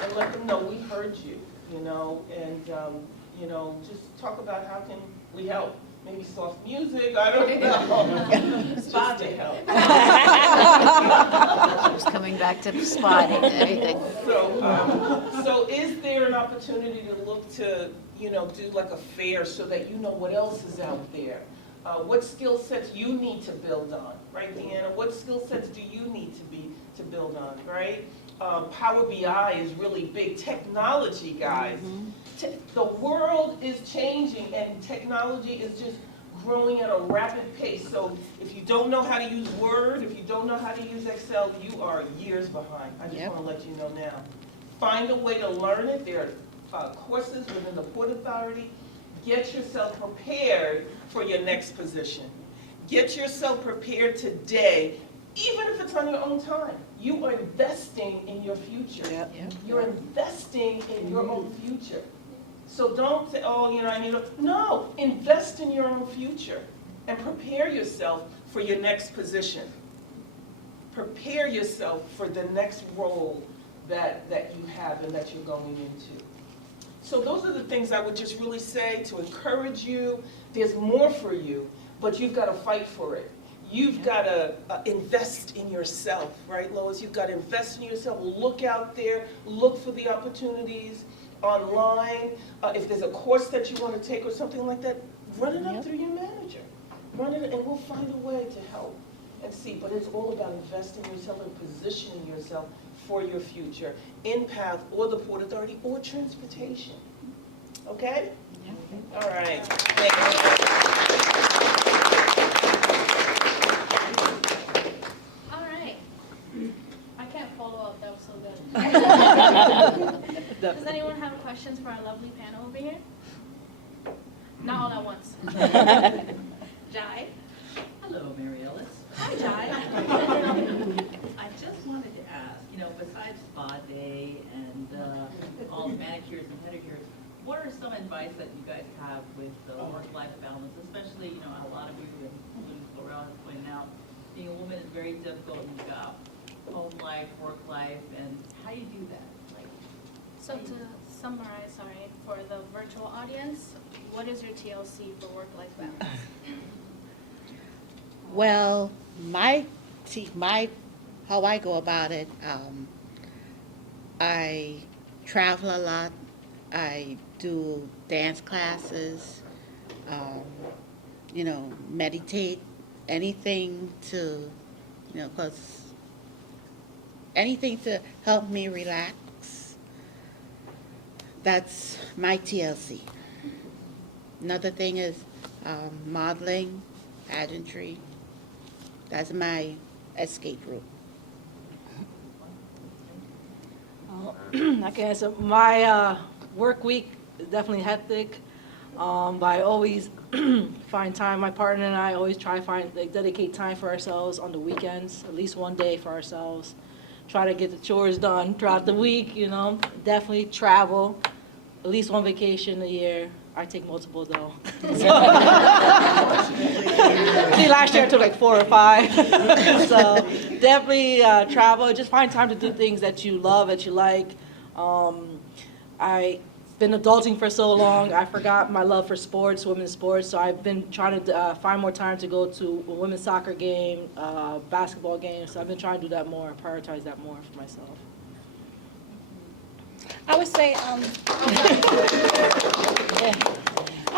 And let them know we heard you, and just talk about how can we help. Maybe soft music, I don't know. Just to help. Just coming back to spotting and everything. So is there an opportunity to look to, do like a fair so that you know what else is out there? What skill sets you need to build on, right, Deanna? What skill sets do you need to build on, right? Power BI is really big. Technology, guys. The world is changing and technology is just growing at a rapid pace. So if you don't know how to use Word, if you don't know how to use Excel, you are years behind. I just want to let you know now. Find a way to learn it. There are courses within the Port Authority. Get yourself prepared for your next position. Get yourself prepared today, even if it's on your own time. You are investing in your future. You're investing in your own future. So don't say, oh, I need to. No, invest in your own future and prepare yourself for your next position. Prepare yourself for the next role that you have and that you're going into. So those are the things I would just really say to encourage you. There's more for you, but you've got to fight for it. You've got to invest in yourself, right, Lois? You've got to invest in yourself. Look out there, look for the opportunities online. If there's a course that you want to take or something like that, run it up through your manager. Run it, and we'll find a way to help and see. But it's all about investing in yourself and positioning yourself for your future in PATH or the Port Authority or transportation. Okay? All right. All right. I can't follow up, that was so good. Does anyone have questions for our lovely panel over here? Not all at once. Jai? Hello, Mary Ellis. Hi, Jai. I just wanted to ask, besides spa day and all the manicures and pedicures, what are some advice that you guys have with work-life balance, especially, a lot of you, and Laurel has pointed out, being a woman is very difficult. You've got home life, work life, and how do you do that? So to summarize, for the virtual audience, what is your TLC for work-life balance? Well, how I go about it, I travel a lot. I do dance classes, meditate, anything to, anything to help me relax. That's my TLC. Another thing is modeling, pageantry. That's my escape route. I can answer. My work week is definitely hectic, but I always find time. My partner and I always try to dedicate time for ourselves on the weekends, at least one day for ourselves. Try to get the chores done throughout the week, Definitely travel, at least one vacation a year. I take multiple though. See, last year I took like 4 or 5. So definitely travel. Just find time to do things that you love, that you like. I've been adulting for so long. I forgot my love for sports, women's sports. So I've been trying to find more time to go to a women's soccer game, basketball game. So I've been trying to do that more, prioritize that more for myself. I would say, I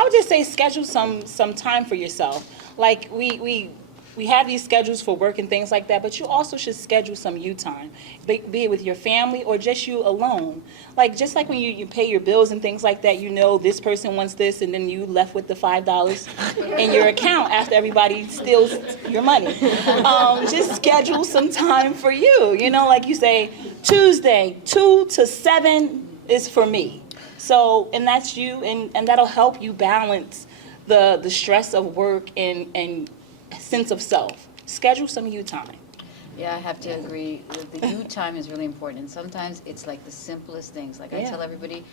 would just say schedule some time for yourself. Like we have these schedules for work and things like that, but you also should schedule some you time, be it with your family or just you alone. Like just like when you pay your bills and things like that, this person wants this, and then you left with the $5 in your account after everybody steals your money. Just schedule some time for you. Like you say, Tuesday 2 to 7 is for me. So, and that's you, and that'll help you balance the stress of work and sense of self. Schedule some you time. Yeah, I have to agree. The you time is really important. And sometimes it's like the simplest things. Like I tell everybody,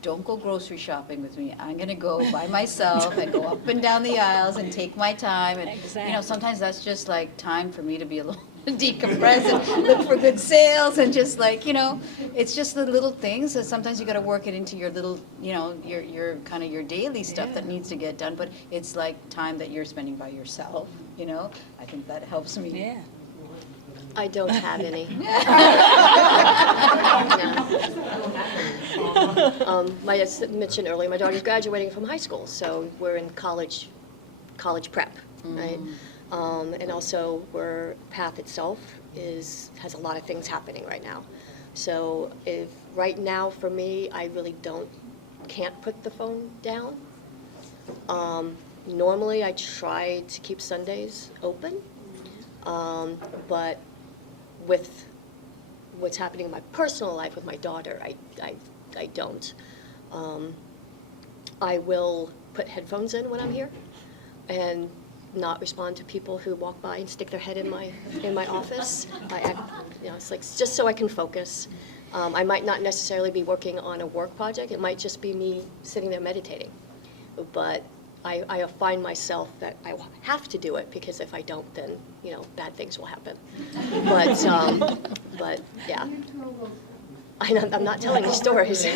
don't go grocery shopping with me. I'm going to go by myself and go up and down the aisles and take my time. And, sometimes that's just like time for me to be a little decompress and look for good sales and just like, it's just the little things that sometimes you got to work it into your little, your kind of your daily stuff that needs to get done. But it's like time that you're spending by yourself, I think that helps me. Yeah. I don't have any. I mentioned earlier, my daughter's graduating from high school, so we're in college prep, right? And also, PATH itself has a lot of things happening right now. So if right now for me, I really can't put the phone down. Normally, I try to keep Sundays open, but with what's happening in my personal life with my daughter, I don't. I will put headphones in when I'm here and not respond to people who walk by and stick their head in my office. It's like just so I can focus. I might not necessarily be working on a work project. It might just be me sitting there meditating. But I find myself that I have to do it because if I don't, then bad things will happen. But yeah, I'm not telling you stories.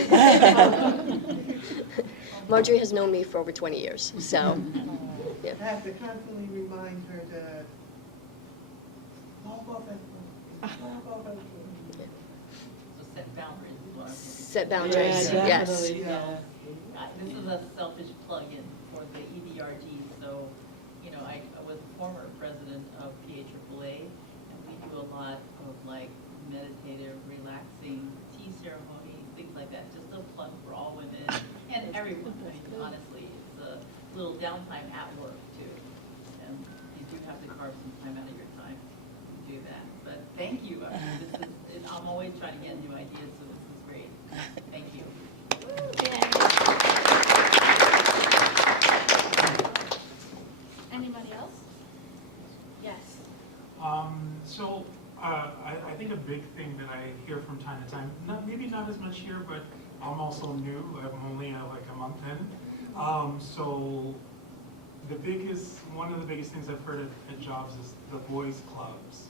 Marjorie has known me for over 20 years, so Yeah. I have to constantly remind her to walk off at walk off at So set boundaries is what I'm hearing. Set boundaries, Yeah, yes. definitely. Yeah. This is a selfish plug-in for the EDRG, so, you know, I was a former president of PAAA, and we do a lot of like meditative, relaxing tea ceremony, things like that, just a plug for all women and everyone. I mean, honestly, it's a little downtime at work too. And you do have to carve some time out of your time to do that. But thank you. I mean, I'm always trying to get new ideas, so this is great. Thank you. Anybody else? Yes. I think a big thing that I hear from time to time, maybe not as much here, but I'm also new. I'm only like a month in. So one of the biggest things I've heard at jobs is the boys clubs.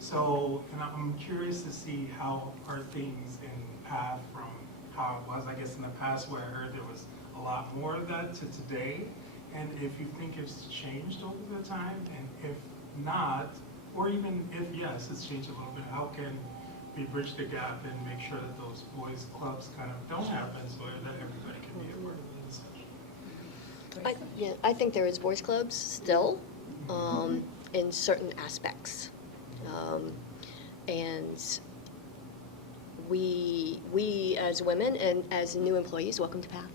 So, and I'm curious to see how are things in PATH from how it was, I guess, in the past, where I heard there was a lot more of that to today. And if you think it's changed over the time, and if not, or even if yes, it's changed a little bit, how can we bridge the gap and make sure that those boys clubs kind of don't happen so that everybody can be a part of it? I think there is boys clubs still, in certain aspects. And we as women and as new employees, welcome to PATH.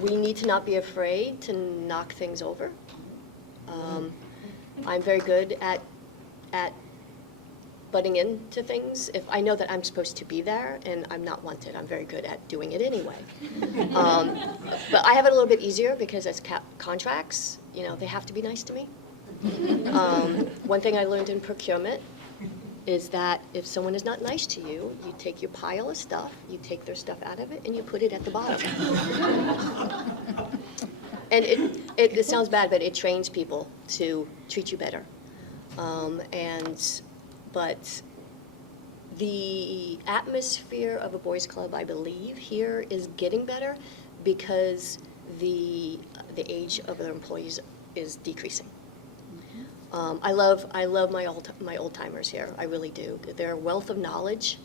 We need to not be afraid to knock things over. I'm very good at butting into things. If I know that I'm supposed to be there and I'm not wanted, I'm very good at doing it anyway. But I have it a little bit easier because as contracts, you know, they have to be nice to me. One thing I learned in procurement is that if someone is not nice to you, you take your pile of stuff, you take their stuff out of it, and you put it at the bottom. And it sounds bad, but it trains people to treat you better. But the atmosphere of a boys' club, I believe, here is getting better because the age of their employees is decreasing. I love my old timers here. I really do. They're a wealth of knowledge,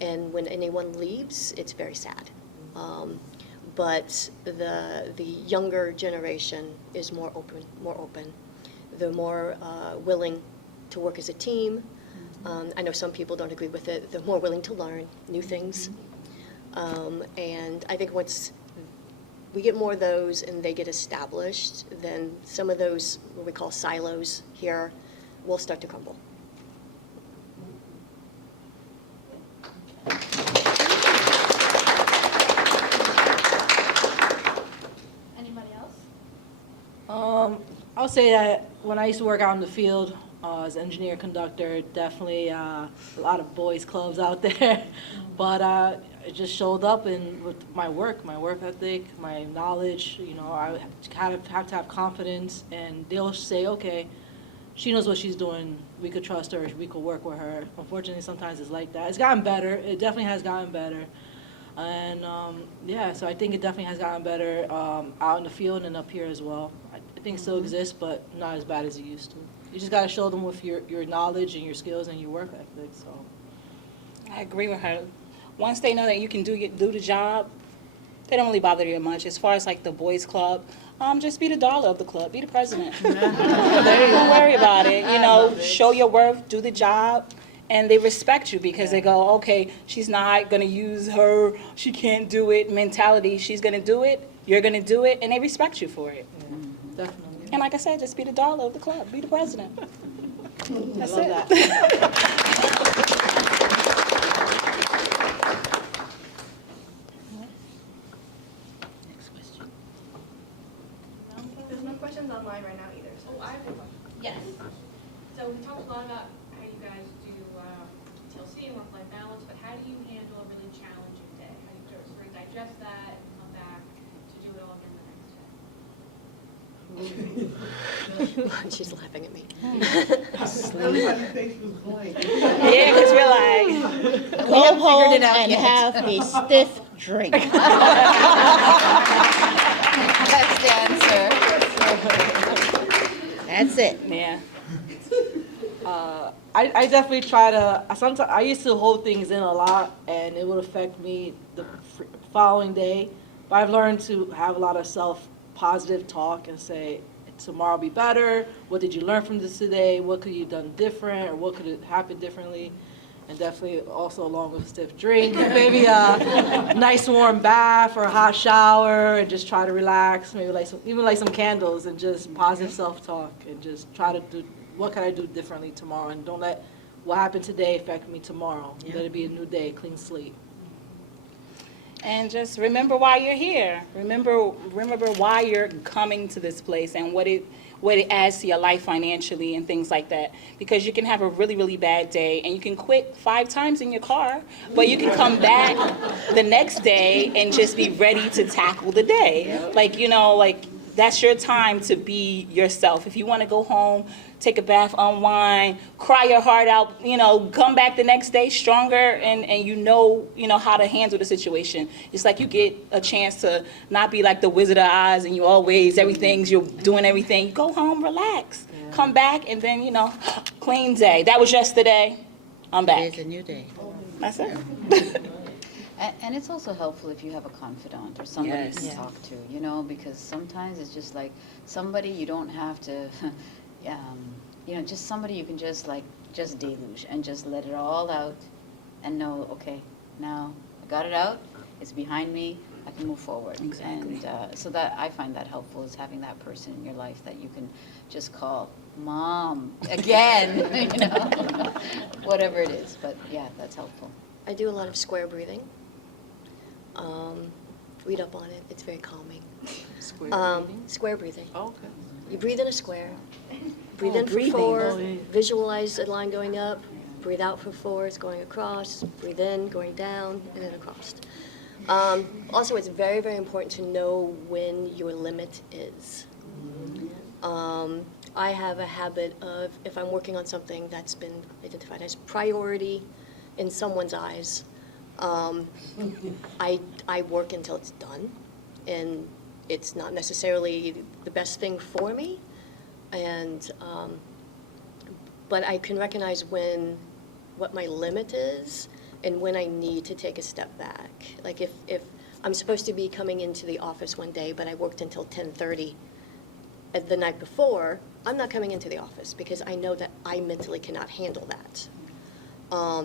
and when anyone leaves, it's very sad. But the younger generation is more open. They're more willing to work as a team. I know some people don't agree with it. They're more willing to learn new things. And I think once we get more of those and they get established, then some of those, what we call silos here, will start to crumble. Anybody else? I'll say that when I used to work out in the field as engineer conductor, definitely a lot of boys clubs out there. But it just showed up in with my work ethic, my knowledge. You know, I have to have confidence, and they'll say, okay, she knows what she's doing. We could trust her. We could work with her. Unfortunately, sometimes it's like that. It's gotten better. It definitely has gotten better. And yeah, so I think it definitely has gotten better out in the field and up here as well. I think it still exists, but not as bad as it used to. You just got to show them with your knowledge and your skills and your work ethic. So I agree with her. Once they know that you can do the job, they don't really bother you much. As far as like the boys club, just be the dollar of the club, be the president. Don't worry about it. You know, show your worth, do the job, and they respect you because they go, okay, she's not gonna use her, she can't do it mentality. She's gonna do it, you're gonna do it, and they respect you for it. definitely. And like I said, just be the dollar of the club, be the president. That's I love it. that. There's no questions online right now either. So. Oh, I have a question. Yes. So we talked a lot about how you guys do TLC and work-life balance, but how do you handle a really challenging day? How do you sort of digest that and come back to do it all again the next day? She's laughing at me. Everybody's face was blank. Yeah, because we're like, Go home and have a stiff drink. That's the answer. That's it. Yeah. I definitely try to, sometimes, I used to hold things in a lot, and it would affect me the following day. But I've learned to have a lot of self-positive talk and say, tomorrow will be better. What did you learn from this today? What could you have done different, or what could have happened differently? And definitely also along with a stiff drink, maybe a nice warm bath or a hot shower, and just try to relax. Maybe even light some candles and just positive self-talk, and just try to do, what can I do differently tomorrow? And don't let what happened today affect me tomorrow. Let it be a new day, clean slate. And just remember why you're here. Remember why you're coming to this place and what it adds to your life financially and things like that. Because you can have a really, really bad day and you can quit 5 times in your car, but you can come back the next day and just be ready to tackle the day. Like, that's your time to be yourself. If you want to go home, take a bath, unwind, cry your heart out, come back the next day stronger, and you know how to handle the situation. It's like you get a chance to not be like the Wizard of Oz and you're doing everything. You go home, relax, come back, and then, clean day. That was yesterday, I'm back. Today's a new day. That's it. And it's also helpful if you have a confidant or somebody Yes. you can talk to, because sometimes it's just like somebody you don't have to, just somebody you can just deluge and just let it all out and know, okay, now I got it out, it's behind me, I can move forward. Exactly. And so that, I find that helpful, is having that person in your life that you can just call mom again, whatever it is. But yeah, that's helpful. I do a lot of square breathing. Read up on it. It's very calming. Square breathing. Oh, okay. You breathe in a square. Breathe in for breathing. 4. Oh, yeah. Visualize a line going up. Breathe out for 4. It's going across. Breathe in, going down, and then across. Also, it's very, very important to know when your limit is. I have a habit of, if I'm working on something that's been identified as priority in someone's eyes, I work until it's done, and it's not necessarily the best thing for me, and but I can recognize what my limit is and when I need to take a step back. Like if I'm supposed to be coming into the office one day, but I worked until 10:30 the night before, I'm not coming into the office because I know that I mentally cannot handle that.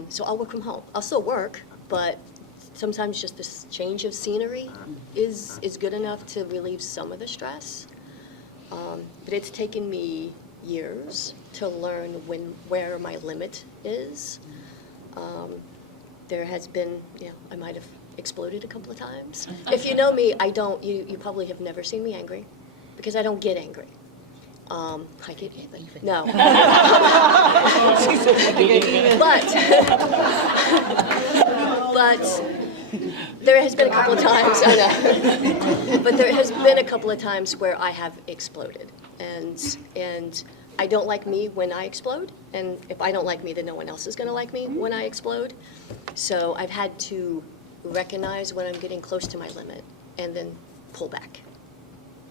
So I'll work from home. I'll still work, but sometimes just this change of scenery is good enough to relieve some of the stress. But it's taken me years to learn where my limit is. There has been, I might have exploded a couple of times. If you know me, you probably have never seen me angry, because I don't get angry. I get even. No. But there has been a couple of times, I know. But there has been a couple of times where I have exploded. And I don't like me when I explode. And if I don't like me, then no one else is going to like me when I explode. So I've had to recognize when I'm getting close to my limit and then pull back.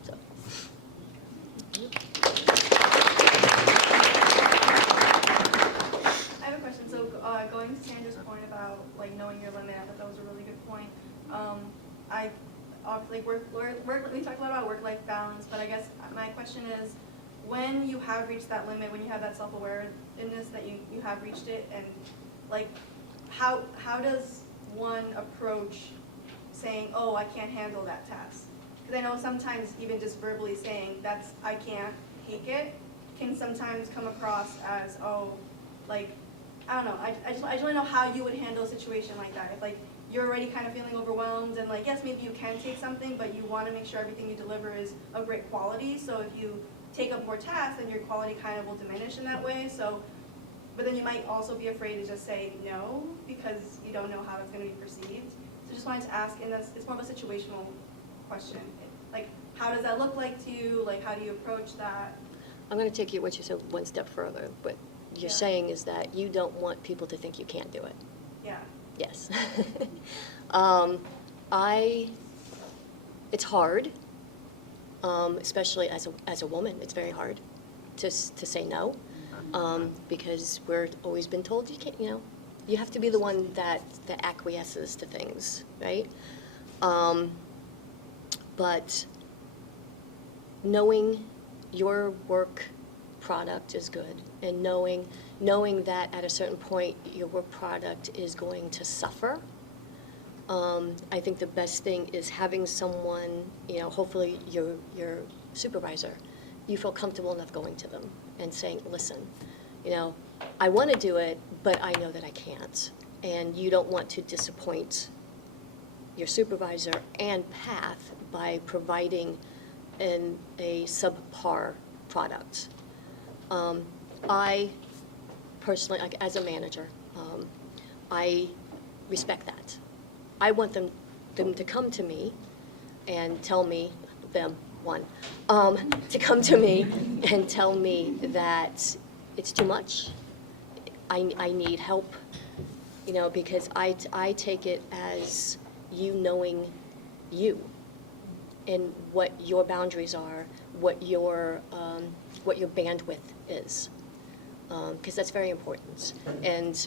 So. I have a question. So going to Sandra's point about knowing your limit, I thought that was a really good point. I obviously we talked a lot about work-life balance, but I guess my question is, when you have reached that limit, when you have that self-awareness that you have reached it, and how does one approach saying, oh, I can't handle that task? Because I know sometimes even just verbally saying I can't take it can sometimes come across as, I don't know. I just want to know how you would handle a situation like that. If you're already kind of feeling overwhelmed and yes, maybe you can take something, but you want to make sure everything you deliver is of great quality. So if you take up more tasks, then your quality kind of will diminish in that way. So, but then you might also be afraid to just say no because you don't know how it's going to be perceived. So just wanted to ask, and it's more of a situational question. How does that look like to you? How do you approach that? I'm going to take what you said one step further. What you're saying is that you don't want people to think you can't do it. Yeah. Yes. It's hard, especially as a woman. It's very hard to say no, because we're always been told you can't, you have to be the one that acquiesces to things, right? But knowing your work product is good, and knowing that at a certain point your work product is going to suffer, I think the best thing is having someone, hopefully your supervisor, you feel comfortable enough going to them and saying, listen, I want to do it, but I know that I can't. And you don't want to disappoint your supervisor and PATH by providing a subpar product. I personally, like, as a manager, I respect that. I want them to come to me and tell me, to come to me and tell me that it's too much. I need help, because I take it as you knowing you and what your boundaries are, what your bandwidth is, because that's very important. And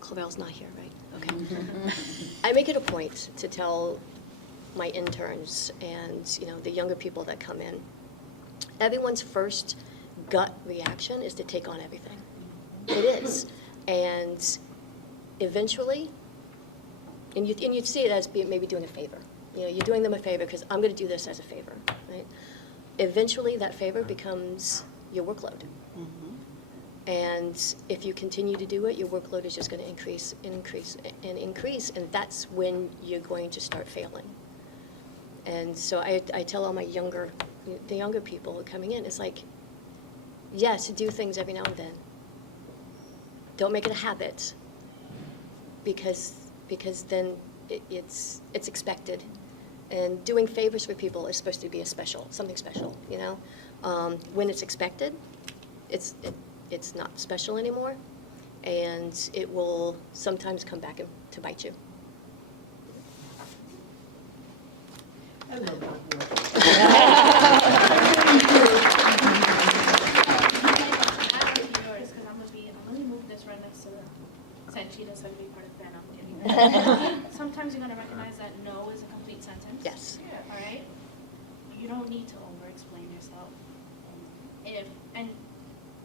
Clavelle's not here, right? Okay. I make it a point to tell my interns and the younger people that come in, everyone's first gut reaction is to take on everything. It is, and eventually, and you see it as maybe doing a favor. You're doing them a favor because I'm going to do this as a favor, right? Eventually, that favor becomes your workload. And if you continue to do it, your workload is just going to increase and increase and increase, and that's when you're going to start failing. And so I tell all the younger people coming in, it's like, yes, do things every now and then. Don't make it a habit, because then it's expected. And doing favors for people is supposed to be something special, When it's expected, it's not special anymore, and it will sometimes come back to bite you. I love my boy. I'm gonna move this right next to Sanchita, so I can be part of the band. I'm kidding. Sometimes you're gonna recognize that no is a complete sentence. Yes. All right. You don't need to over-explain yourself. And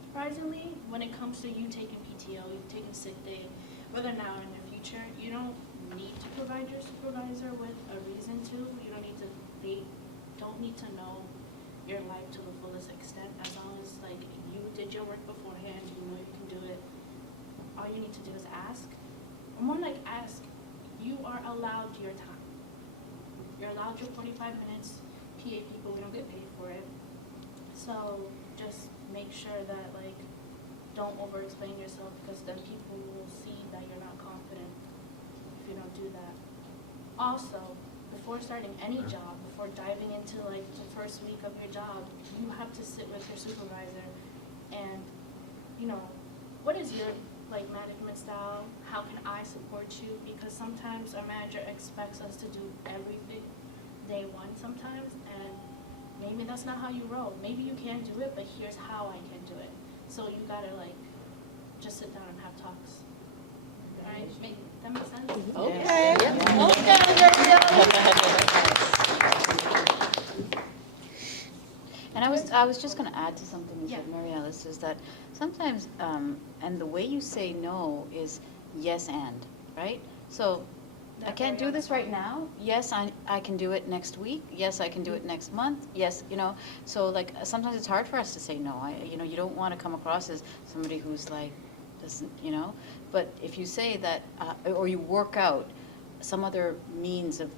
surprisingly, when it comes to you taking PTO, you taking sick day, whether now or in the future, you don't need to provide your supervisor with a reason to. They don't need to know your life to the fullest extent, as long as you did your work beforehand, you know you can do it. All you need to do is ask. Or more like ask. You are allowed your time. You're allowed your 45 minutes. PA people, we don't get paid for it. So just make sure that don't over-explain yourself, because then people will see that you're not confident if you don't do that. Also, before starting any job, before diving into the first week of your job, you have to sit with your supervisor and, what is your management style? How can I support you? Because sometimes our manager expects us to do everything day one sometimes, and maybe that's not how you roll. Maybe you can do it, but here's how I can do it. So you gotta just sit down and have talks. All right, that makes sense? Okay. And I was just going to add to something you said, Mary Alice, is that sometimes, and the way you say no is yes and, right? So I can't do this right now. Yes, I can do it next week. Yes, I can do it next month. Yes, so sometimes it's hard for us to say no. You don't want to come across as somebody who's doesn't, but if you say that, or you work out some other means of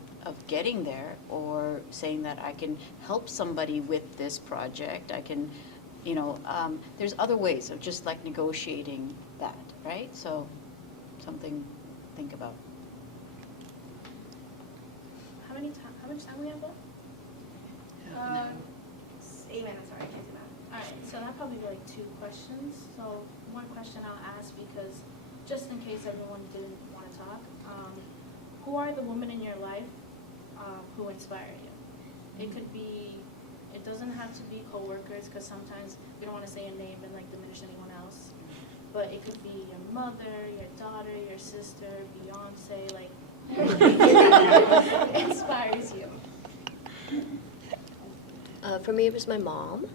getting there, or saying that I can help somebody with this project, I can, there's other ways of just negotiating that, right? So something to think about. How much time we have left? 8 minutes, sorry, I can't do that. All right, so that'll probably be 2 questions. So one question I'll ask, because just in case everyone didn't want to talk, who are the women in your life who inspire you? It could be It doesn't have to be coworkers, because sometimes we don't want to say a name and like diminish anyone else. But it could be your mother, your daughter, your sister, Beyonce, like inspires you. For me, it was my mom.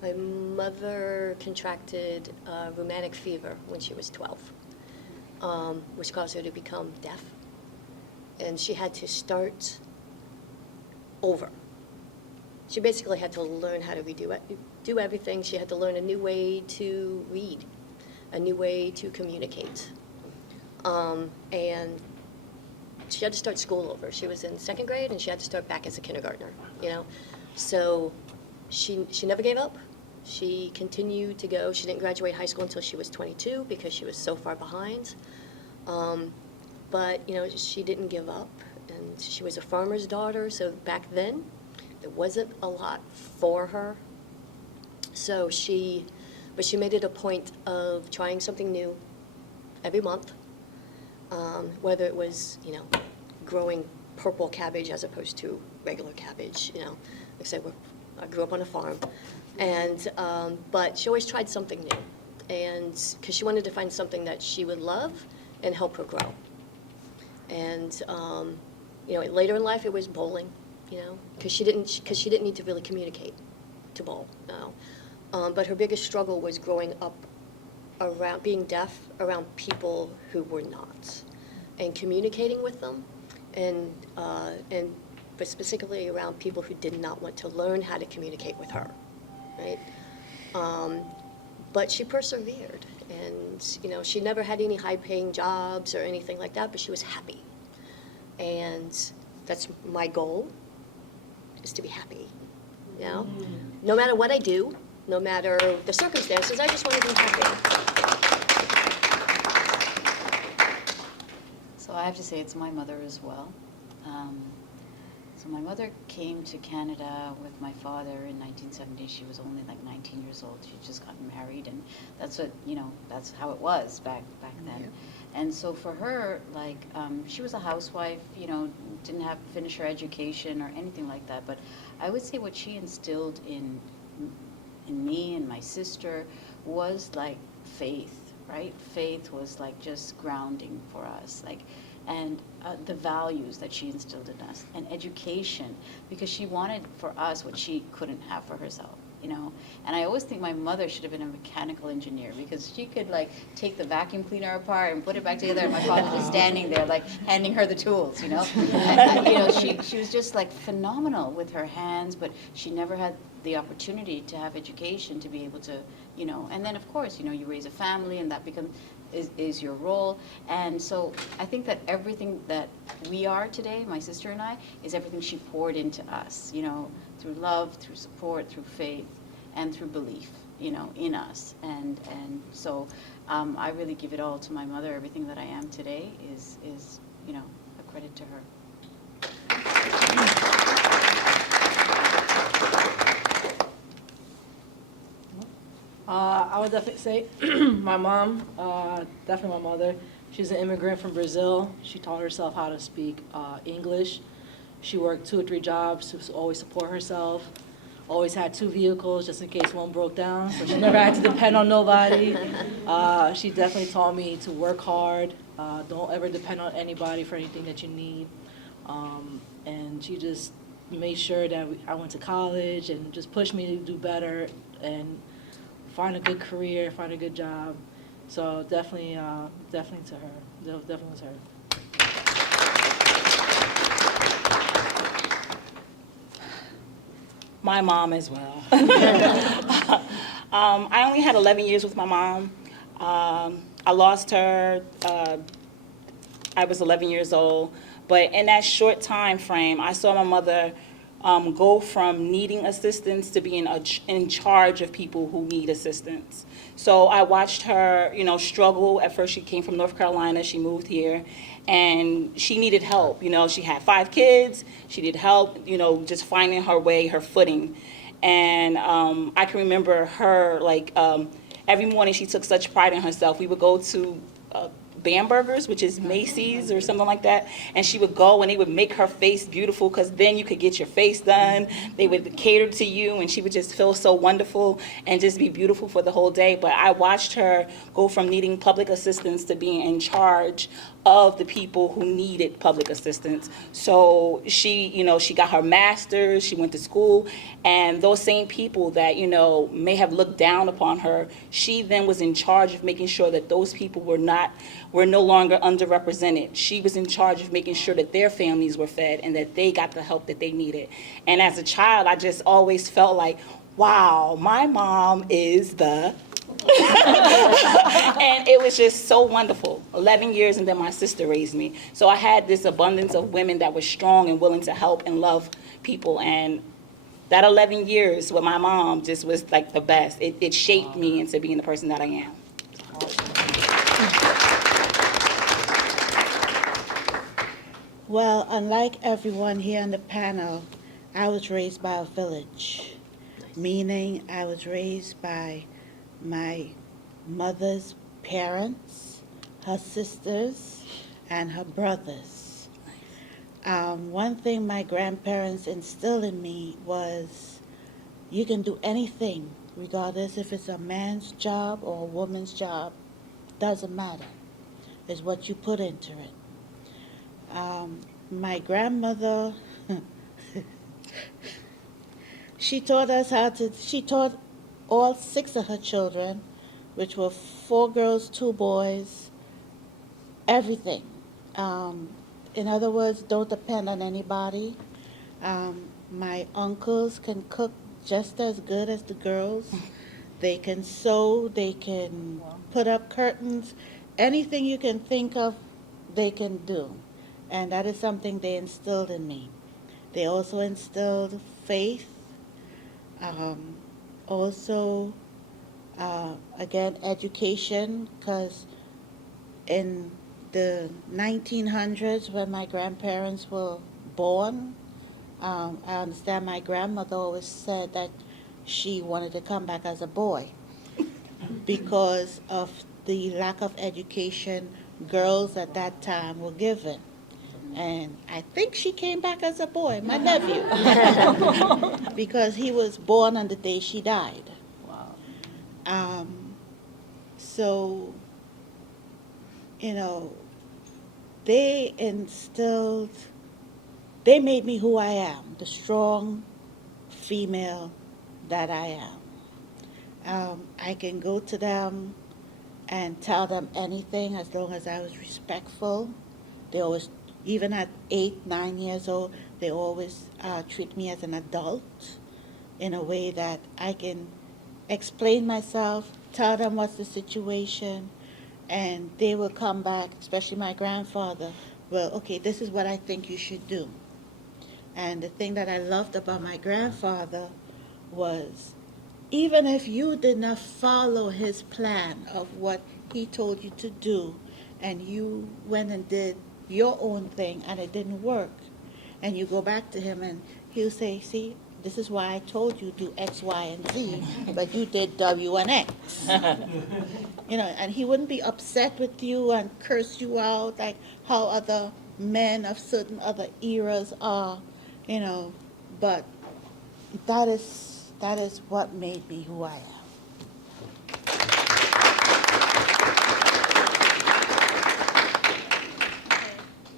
My mother contracted rheumatic fever when she was 12, which caused her to become deaf. And she had to start over. She basically had to learn how to do everything. She had to learn a new way to read, a new way to communicate. And she had to start school over. She was in 2nd grade, and she had to start back as a kindergartner, you know? So she never gave up. She continued to go. She didn't graduate high school until she was 22 because she was so far behind. But, you know, she didn't give up. And she was a farmer's daughter, so back then, there wasn't a lot for her. So she made it a point of trying something new every month, whether it was, you know, growing purple cabbage as opposed to regular cabbage, you know. Like I said, I grew up on a farm. And, but she always tried something new. And, because she wanted to find something that she would love and help her grow. And, you know, later in life it was bowling, you know, because she didn't need to really communicate to bowl, no. But her biggest struggle was growing up around, being deaf, around people who were not, and communicating with them, and but specifically around people who did not want to learn how to communicate with her, right? But she persevered, and, you know, she never had any high-paying jobs or anything like that, but she was happy. And that's my goal, is to be happy, you know? No matter what I do, no matter the circumstances, I just want to be happy. So I have to say it's my mother as well. So my mother came to Canada with my father in 1970. She was only like 19 years old. She'd just gotten married, and that's what, you know, that's how it was back then. Yeah. And so for her, like, she was a housewife, you know, didn't have finish her education or anything like that. But I would say what she instilled in me and my sister was like faith, right? Faith was like just grounding for us, like, and the values that she instilled in us, and education, because she wanted for us what she couldn't have for herself, you know. And I always think my mother should have been a mechanical engineer, because she could like take the vacuum cleaner apart and put it back together, and my father just standing there like handing her the tools, you know. And, you know, she was just like phenomenal with her hands, but she never had the opportunity to have education to be able to, you know. And then of course, you know, you raise a family, and that becomes is your role. And so I think that everything that we are today, my sister and I, is everything she poured into us, you know, through love, through support, through faith, and through belief, you know, in us. And so I really give it all to my mother. Everything that I am today is you know, a credit to her. I would definitely say my mom, definitely my mother. She's an immigrant from Brazil. She taught herself how to speak English. She worked 2 or 3 jobs to always support herself. Always had 2 vehicles just in case one broke down, so she never had to depend on nobody. She definitely taught me to work hard. Don't ever depend on anybody for anything that you need. And she just made sure that I went to college and just pushed me to do better and find a good career, find a good job. So definitely to her. Definitely was her. My mom as well. I only had 11 years with my mom. I lost her, I was 11 years old. But in that short time frame, I saw my mother go from needing assistance to being in charge of people who need assistance. So I watched her, you know, struggle. At first she came from North Carolina, she moved here, and she needed help. You know, she had 5 kids, she needed help, you know, just finding her way, her footing. And I can remember her, like, every morning she took such pride in herself. We would go to Bambergers, which is Macy's or something like that, and she would go and they would make her face beautiful because then you could get your face done. They would cater to you, and she would just feel so wonderful and just be beautiful for the whole day. But I watched her go from needing public assistance to being in charge of the people who needed public assistance. So she, you know, she got her master's, she went to school, and those same people that, you know, may have looked down upon her, she then was in charge of making sure that those people were no longer underrepresented. She was in charge of making sure that their families were fed and that they got the help that they needed. And as a child, I just always felt like, wow, my mom is the and it was just so wonderful. 11 years, and then my sister raised me. So I had this abundance of women that were strong and willing to help and love people. And that 11 years with my mom just was like the best. It shaped me into being the person that I am. Well, unlike everyone here on the panel, I was raised by a village, meaning I was raised by my mother's parents, her sisters, and her brothers. One thing my grandparents instilled in me was you can do anything, regardless if it's a man's job or a woman's job, doesn't matter. It's what you put into it. My grandmother, she taught all 6 of her children, which were 4 girls, 2 boys, everything. In other words, don't depend on anybody. My uncles can cook just as good as the girls. They can sew, they can put up curtains. Anything you can think of, they can do. And that is something they instilled in me. They also instilled faith. Also, again, education, because in the 1900s, when my grandparents were born, I understand my grandmother always said that she wanted to come back as a boy because of the lack of education girls at that time were given. And I think she came back as a boy, my nephew, because he was born on the day she died. Wow. So, you know, they made me who I am, the strong female that I am. I can go to them and tell them anything as long as I was respectful. They always, even at 8, 9 years old, they always treat me as an adult in a way that I can explain myself, tell them what's the situation, and they will come back, especially my grandfather, well, okay, this is what I think you should do. And the thing that I loved about my grandfather was, even if you did not follow his plan of what he told you to do, and you went and did your own thing and it didn't work, and you go back to him and he'll say, see, this is why I told you do X, Y, and Z, but you did W and X. You know, and he wouldn't be upset with you and curse you out like how other men of certain other eras are, you know, but that is what made me who I am.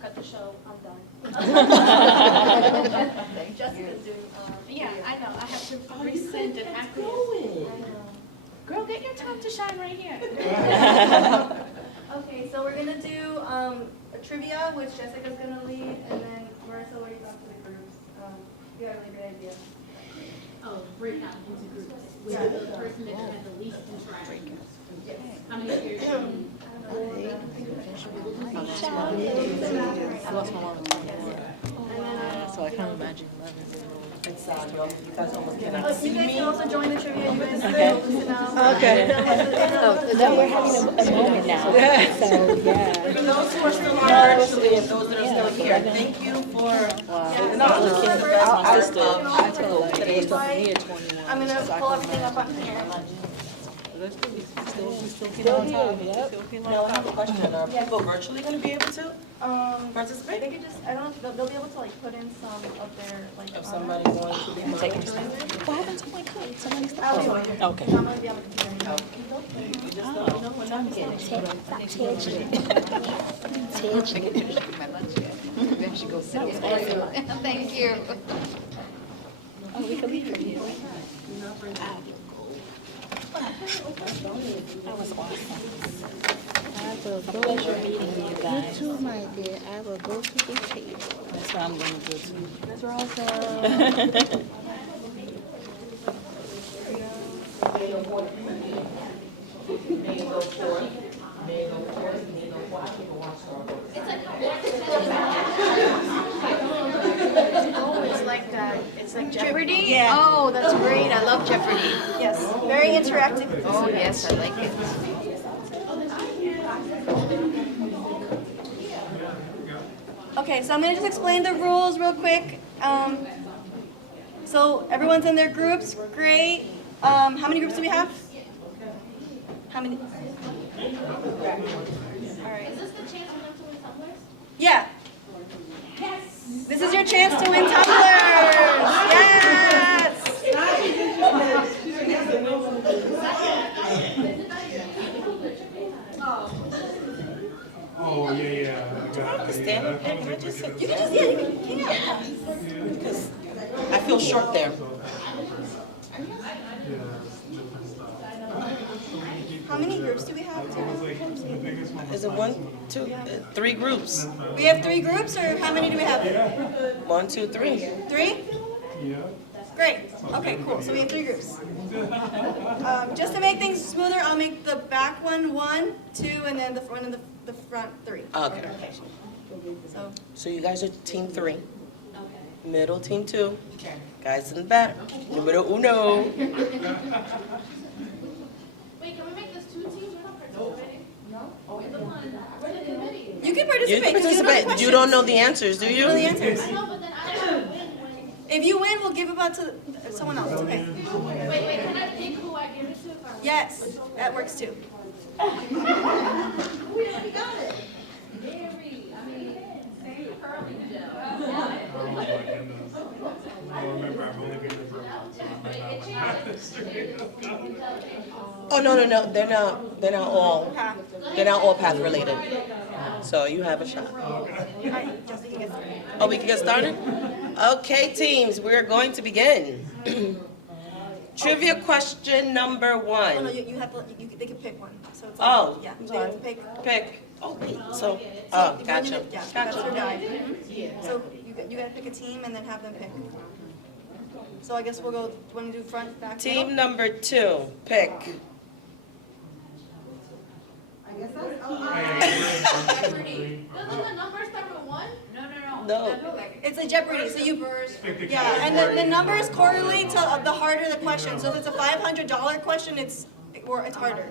Cut the show, I'm done. Jessica's doing, Yeah, I know, I have to rescind and acquiesce. I know. Girl, get your time to shine right here. Okay, so we're gonna do a trivia, which Jessica's gonna lead, and then Marissa will lead up to the groups. You got a really good idea. Oh, break out into groups with the person that had the least interaction. How many years? So I can't imagine 11. It's sad, y'all. You guys almost cannot You see guys me. can also join the trivia. You guys can listen out. Okay. Oh, then we're having a moment now. So, yeah. For those who are still on virtually and those that are still here, thank you for. I told her today's me at 21. I'm gonna pull everything up on here. Let's do it. Still feeling on top. Yep. Now, I have a question. Are people virtually gonna be able to participate? They could just, I don't know, they'll be able to like put in some of their like. If somebody wants to be taking What happened to my coat? Somebody I'll be on here. Okay. I'm gonna be on the computer. My lunch yet. Maybe I should go sit down. Thank you. Oh, we can leave it here. That was awesome. I will go. You too, my dear. I will go to the table. That's what I'm going to do too. That's awesome. Oh, it's like that, it's like Jeopardy? Yeah. Oh, that's great. I love Jeopardy. Yes, very interactive. Oh, yes, I like it. Okay, so I'm gonna just explain the rules real quick. So everyone's in their groups, great. How many groups do we have? How many? All right. Is this the chance for them to win tumblers? Yeah. This is your chance to win tumblers. Yes. Oh, yeah. I got it. Stand up and can I just sit? You can just hang out. Because I feel short there. Yeah, different stuff. How many groups do we have? It was like, the biggest one was Is it one, two, three groups? We have 3 groups, or how many do we have? 1, 2, 3. 3? Yeah. Great. Okay, cool. So we have 3 groups. Just to make things smoother, I'll make the back one 1, 2, and then the front and the front 3. Okay. So So you guys are team 3. Middle team 2. Guys in the back. Numero uno. Wait, can we make this 2 teams? We're not participating. No? We're the committee. you can You participate. can 'cause you know the participate. You questions. don't know the answers, do You know the you? answers. I know, but then I don't win when... If you win, we'll give it back to someone else. Okay. Wait, can I pick who I give it to? If I win? Yes, that works too. We already got it. Oh, my goodness. Well, remember, I've only been here for a month, so I might not. Oh, no. They're not all. They're not all path related. So you have a shot. Alright, just so you get started. Oh, we can get started? Okay, teams, we're going to begin. Trivia question number Oh, no, 1. you have to, they can pick one. So it's Oh, yeah, I'm they sorry. have to pick. Pick. Oh, wait. So, oh, If you gotcha. want to- Yeah, that's your Gotcha. guide. So you gotta pick a team and then have them pick. So I guess we'll go, want to do front, back, Team middle? number 2, pick. Jeopardy. Doesn't the number start with 1? No. It's a Jeopardy, so you, Pick the yeah, and the numbers correlate to the harder the question. So if it's a $500 question, it's harder.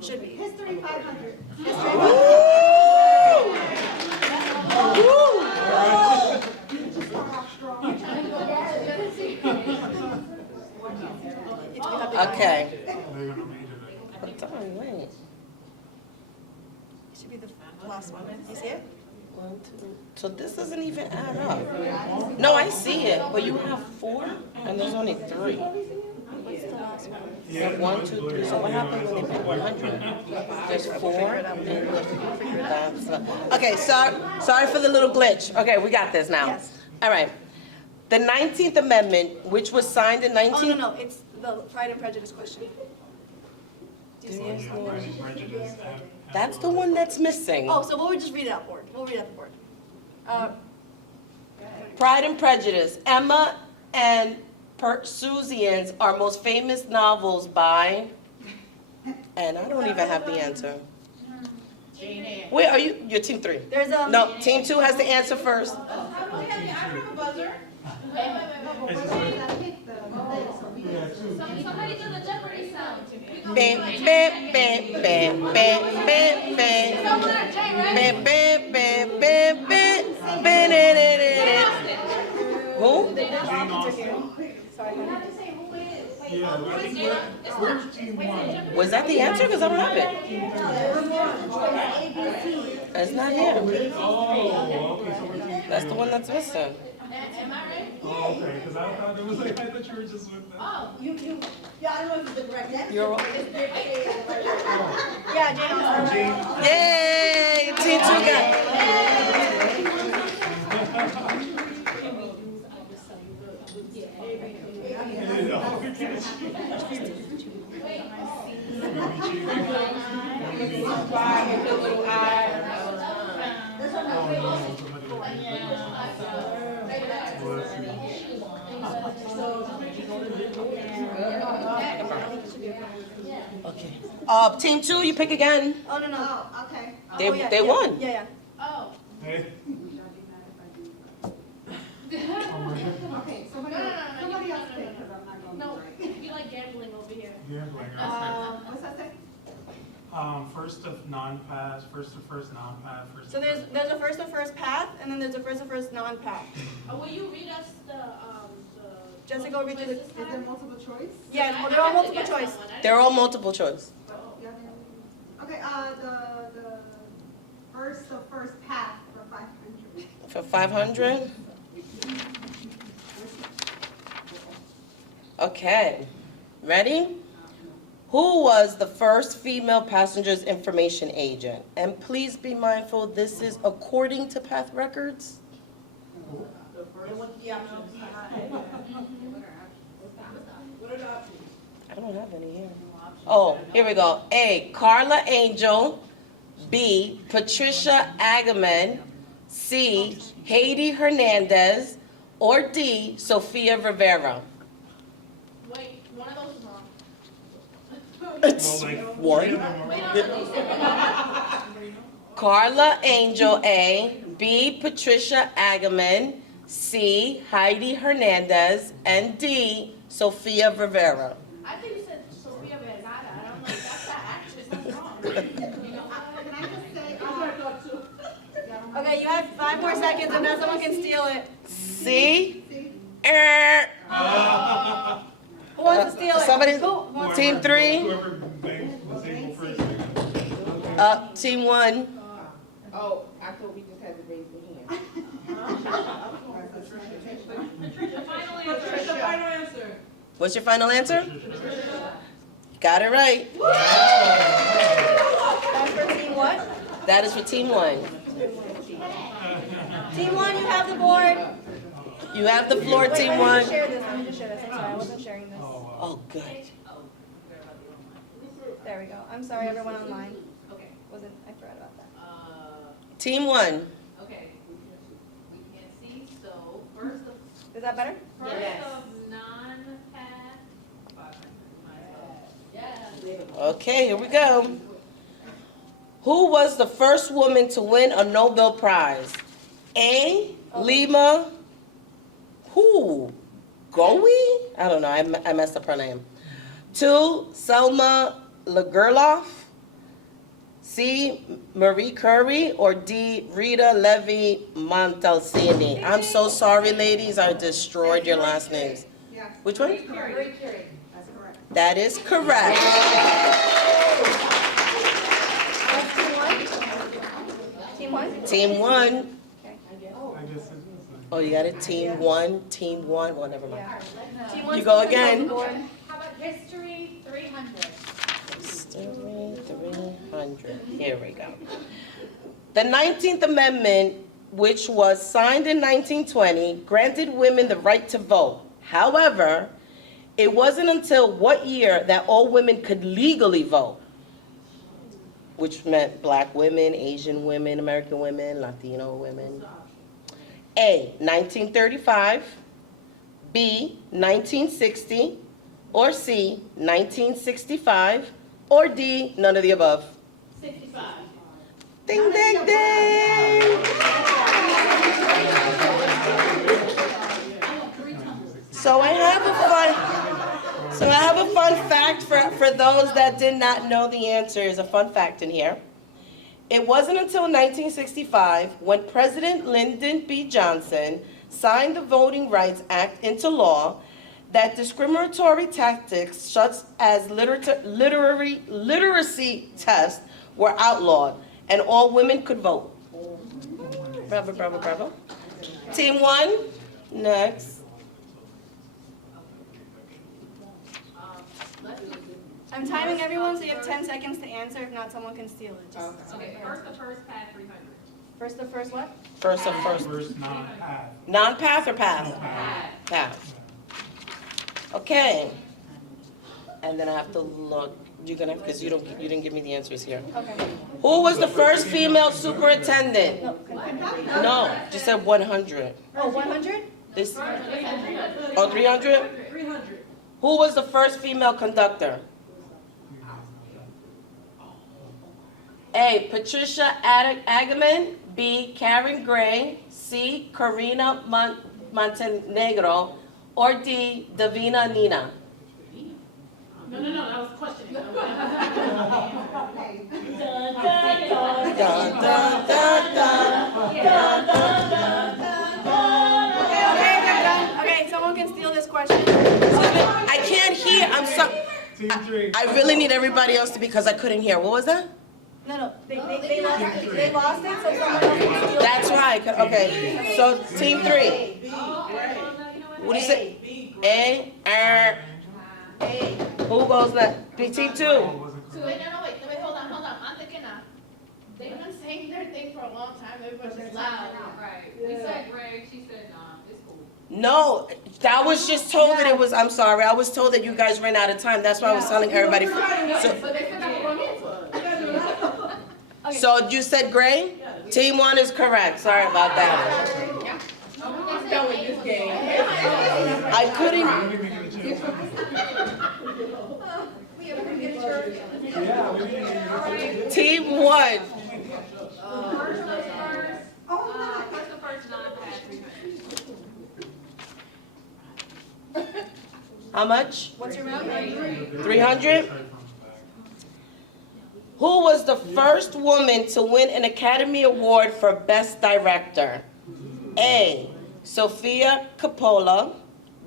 Should be. History 500. Okay. They're gonna major it. What time? Wait. Should be the last one. You see it? 1, 2. So this doesn't even add up. No, I see it, but you have 4 and there's only 3. What's the last one? You have 1, 2, 3. So what happened when they put 100? There's 4 and okay, sorry for the little glitch. Okay, we got this now. Yes. All right. The 19th Amendment, which was signed in Oh, 19... no, it's the Pride and Prejudice question. Do you see it? Pride and Prejudice. That's the one that's missing. Oh, so we'll just read it out board. We'll read it out the board. Pride and Prejudice. Emma and Persuasians are most famous novels by... And I don't even have the answer. Where are you? You're team 3. There's a... No, team 2 has to answer first. Somebody do the Jeopardy sound. Bam, bam, bam, bam, bam, bam, bam. Somewhere, Jay, right? Bam, bam, bam, bam, bam, bam, da, da, da, da. Who? Jane Austen. Sorry, honey. Yeah, I think where's team one? Was that the answer? Because I don't have it. It's not here. Oh, okay, so we're team. That's the one that's missing. Am I right? Oh, okay, because I thought it was like, I thought you were just with that. Oh, Yeah, I don't know if it's the correct answer. You're Yeah, Jane, I'm sorry. Yay! Team 2 got it. Okay. Team 2, you pick again. Oh, no, no. Okay. They won. Yeah, yeah. oh. Hey. Okay, so somebody else pick, because I'm not going to. No, you like gambling over here. Gambling. What's that say? First of non-pass, first to first non-pass, first. So there's a first to first path, and then there's a first to first non-path. Will you read us the Jessica, read through the. choices this time? Multiple choice? Yeah, well, they're all multiple choice. They're all multiple choice. Okay, the first path for 500. For 500? Okay. Ready? Who was the first female passenger's information agent? And please be mindful, this is according to Path Records. I don't have any here. Oh, here we go. A, Carla Angel. B, Patricia Agaman. C, Haiti Hernandez. Or D, Sofia Rivera. Wait, one of those is wrong. One. Carla Angel, A. B, Patricia Agaman. C, Heidi Hernandez. And D, Sofia Rivera. I think you said Sofia Vergara, and I'm like, that's that actress, that's wrong. You know, Can I just say, Okay, you have 5 more seconds, and then someone can steal it. C. Who wants to steal it? Somebody- Who wants Team 3. Whoever was able first. Team 1. Oh, I thought we just had to raise the hand. What's your final answer? Got it right. That's for team what? That is for Team 1. Team 1, you have the board. You have the floor, Wait, Team let 1. me just share this. Let me just share this. I'm sorry, I wasn't sharing this. Oh, good. There we go. I'm sorry, everyone online. Okay, I forgot about that. Team 1. okay. We can't see, so first of Is that better? non-path. 500. Yeah. Okay, here we go. Who was the first woman to win a Nobel Prize? A. Lima. Who? Gowie? I don't know. I messed up her name. 2. Selma Lagerlof. C. Marie Curie. Or D. Rita Levi Montalcini. I'm so sorry, ladies. I destroyed your last names. yes, Which one? that's correct. That is correct. Team 1? Team 1. I guess it is. Oh, you got it? Team 1. Team 1. Well, never mind. Yeah. Team 1. You go again. How about history 300? 300. Here we go. The 19th Amendment, which was signed in 1920, granted women the right to vote. However, it wasn't until what year that all women could legally vote? Which meant black women, Asian women, American women, Latino women. A, 1935, B, 1960, or C, 1965, or D, none of the above. 65. Ding, ding, ding! So I have a fun fact for those that did not know the answer. Is a fun fact in here. It wasn't until 1965 when President Lyndon B. Johnson signed the Voting Rights Act into law that discriminatory tactics such as literacy tests were outlawed and all women could vote. Bravo, bravo, bravo. Team 1, next. I'm timing everyone, so you have 10 seconds to answer. If not, someone can steal it. Okay, first the first pad 300. First the first what? First. First non-path. Non-path or path? Path. Okay. And then I have to look, you're gonna, because you didn't give me the answers here. Okay. Who was the first female superintendent? No, just said 100. Oh, 100? This, oh, 300? 300. Who was the first female conductor? A, Patricia Agaman, B, Karen Gray, C, Karina Montenegro, or D, Davina Nina? No, that was a question. Dun, dun, dun, dun. Okay, someone can steal this question. I can't hear, I'm sorry. Team 3. I really need everybody else to, because I couldn't hear. What was that? No, they lost it, so someone else can steal it. That's right, okay. So, team 3. What do you say? A, R. Who goes next? Team 2. Wait, hold on. I'm thinking they've been saying their thing for a long time. Everybody's just loud. Right. We said Greg, she said, it's cool. No, that was just told that it was, I'm sorry, I was told that you guys ran out of time. That's why I was telling everybody. But they forgot the wrong answer. So you said Gray? Team 1 is correct. Sorry about that. I'm done with this game. I couldn't. Team 1. First the first non-pad 300. How much? What's your round? 300? Who was the first woman to win an Academy Award for Best Director? A, Sofia Coppola,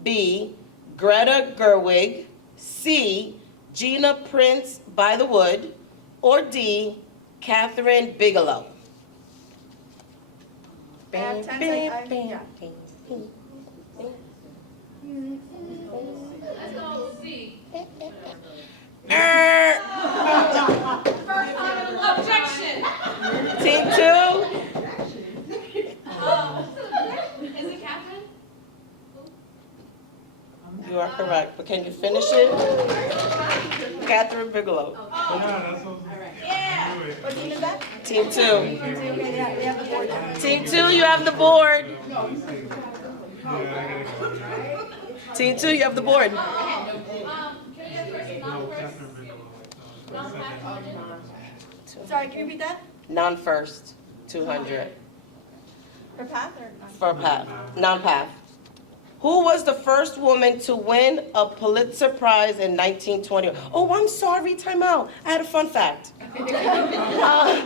B, Greta Gerwig, C, Gina Prince by the Wood, or D, Catherine Bigelow? I have 10 seconds. Yeah. Let's go C. Objection. Team 2? Is it Catherine? You are correct, but can you finish it? Catherine Bigelow. Yeah, that's what. Yeah. What team is that? Team 2. Team 2, okay, they have the board. Team 2, you have the board. Team 2, you have the board. Can we get first No, non-first? Catherine Bigelow. Sorry, can you repeat that? Non-first, 200. For path or not? For path, non-path. Who was the first woman to win a Pulitzer Prize in 1920? Oh, I'm sorry, time out. I had a fun fact.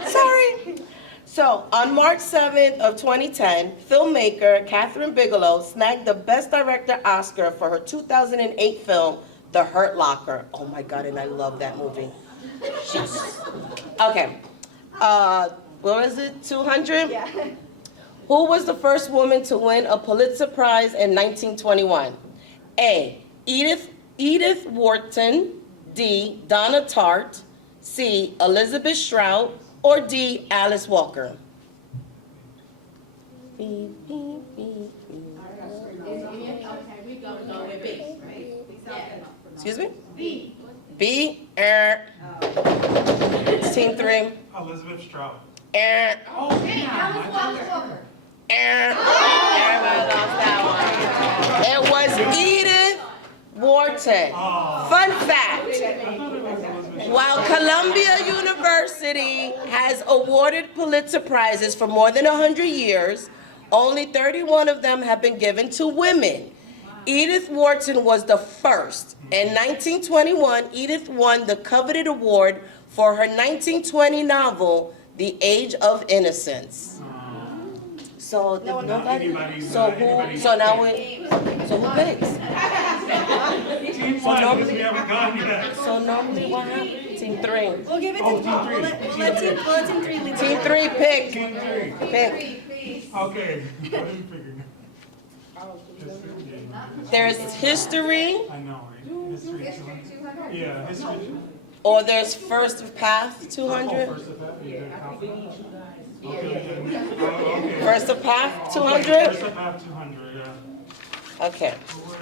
Sorry. So, on March 7th of 2010, filmmaker Catherine Bigelow snagged the Best Director Oscar for her 2008 film, The Hurt Locker. Oh my God, and I love that movie. Okay. What was it, 200? Yeah. Who was the first woman to win a Pulitzer Prize in 1921? A, Edith Wharton, D, Donna Tartt, C, Elizabeth Strout, or D, Alice Walker? Okay, we go with B, right? Excuse me? B. B, Team 3. Elizabeth Strout. Everybody lost that one. It was Edith Wharton. Fun fact. While Columbia University has awarded Pulitzer Prizes for more than 100 years, only 31 of them have been given to women. Edith Wharton was the first. In 1921, Edith won the coveted award for her 1920 novel, The Age of Innocence. So nobody. So who? So now we. So who picks? because we haven't gone yet. So normally what happens? Team 3. We'll give it to, Oh, team we'll three. let team 3 lead. Team 3, pick. Team 3. Pick. Okay. What are you figuring? There's history, I know, right? History 200. Yeah, history. or there's first path Oh, 200. first of that, you did half of that? Okay, yeah. Oh, okay. First of path 200. First of half 200, yeah. Okay. Who was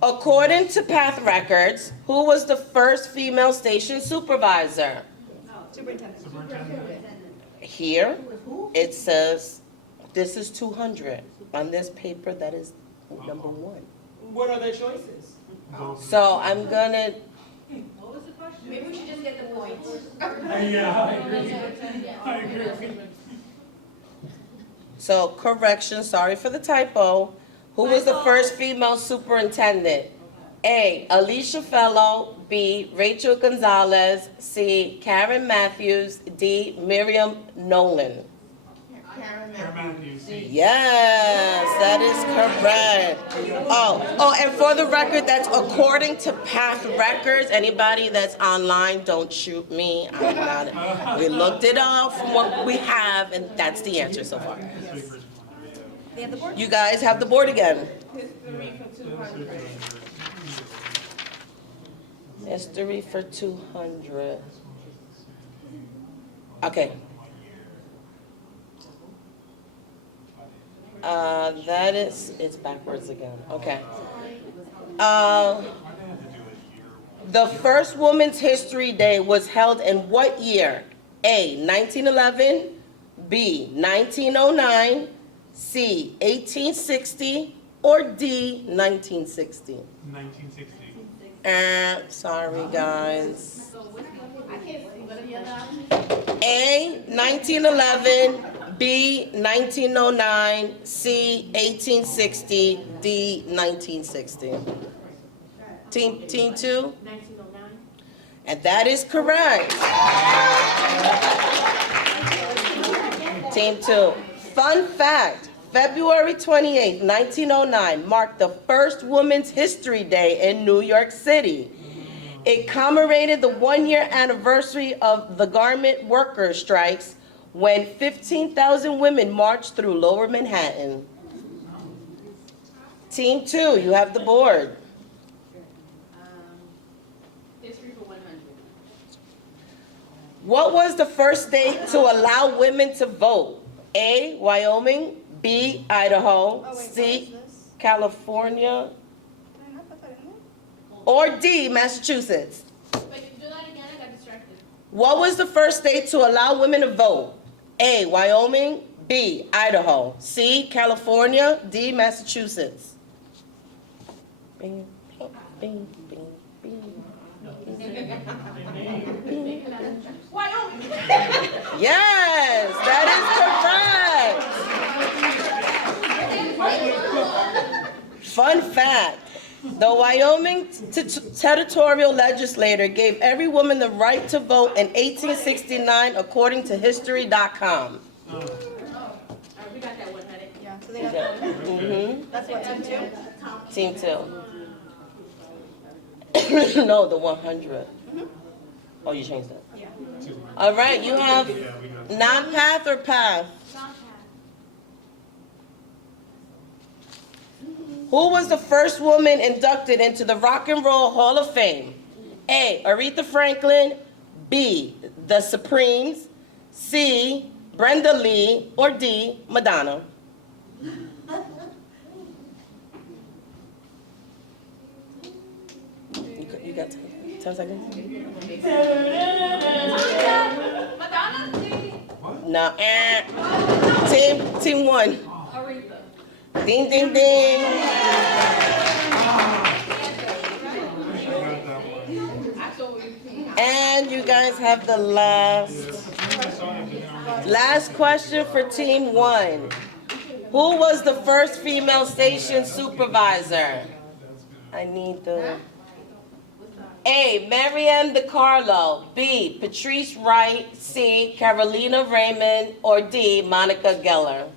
the According to path records, who was the first female station supervisor? Superintendent. superintendent? Here, it says, this is 200. On this paper, that is number 1. What are their choices? Those- So I'm gonna, Maybe we should just get the points. Yeah, I agree. I agree. so correction, sorry for the typo. Who was the first female superintendent? A, Alicia Fellow, B, Rachel Gonzalez, C, Karen Matthews, D, Miriam Nolan. Karen Matthews. Yes, that is correct. Oh, and for the record, that's according to path records. Anybody that's online, don't shoot me. I'm not, we looked it up from what we have, and that's the answer so far. They have the board? You guys have the board again. History for 200. Okay. That is, it's backwards again. Okay. The first Women's History Day was held in what year? A, 1911, B, 1909, C, 1860, or D, 1960? 1960. Sorry, guys. I can't see what the other options. A, 1911, B, 1909, C, 1860, D, 1960. Team 2? 1909. And that is correct. Team 2. Fun fact, February 28, 1909 marked the first Women's History Day in New York City. It commemorated the one-year anniversary of the garment workers' strikes when 15,000 women marched through Lower Manhattan. Team 2, you have the board. History for 100. What was the first state to allow women to vote? A, Wyoming, B, Idaho, Oh, wait, C, what is this? California, Did I not put that in there? or D, Massachusetts? Wait, do that again, I got distracted. What was the first state to allow women to vote? A, Wyoming, B, Idaho, C, California, D, Massachusetts? Bing, bing, bing, bing. Wyoming. Yes, that is correct. Fun fact, the Wyoming territorial legislature gave every woman the right to vote in 1869 according to History.com. We got that one, had it. Yeah, so they got that one. Mhm. That's what, team 2? Team 2. No, the 100. Oh, you changed that. Yeah. All right, you have non-path or path? Who was the first woman inducted into the Rock and Roll Hall of Fame? A, Aretha Franklin, B, The Supremes, C, Brenda Lee, or D, Madonna? You got 10 seconds? Madonna? No. Team 1. Aretha. Ding, ding, ding. And you guys have the last question for Team 1. Who was the first female station supervisor? I need the... A, Marianne DiCarlo, B, Patrice Wright, C, Carolina Raymond, or D, Monica Geller?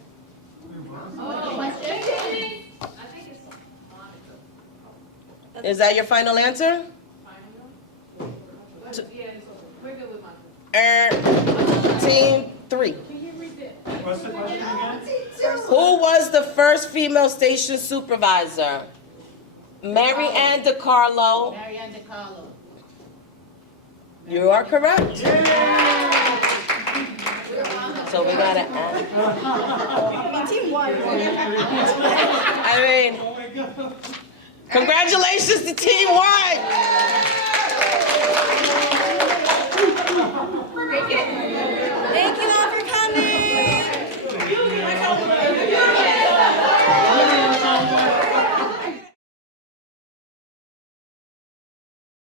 Oh, what's that? I think it's Monica. Is that your final answer? Team 3. What's the question again? Who was the first female station supervisor? Mary Ann DiCarlo. Mary Ann DiCarlo. You are correct. So we gotta add. Team 1. I mean, congratulations to Team 1.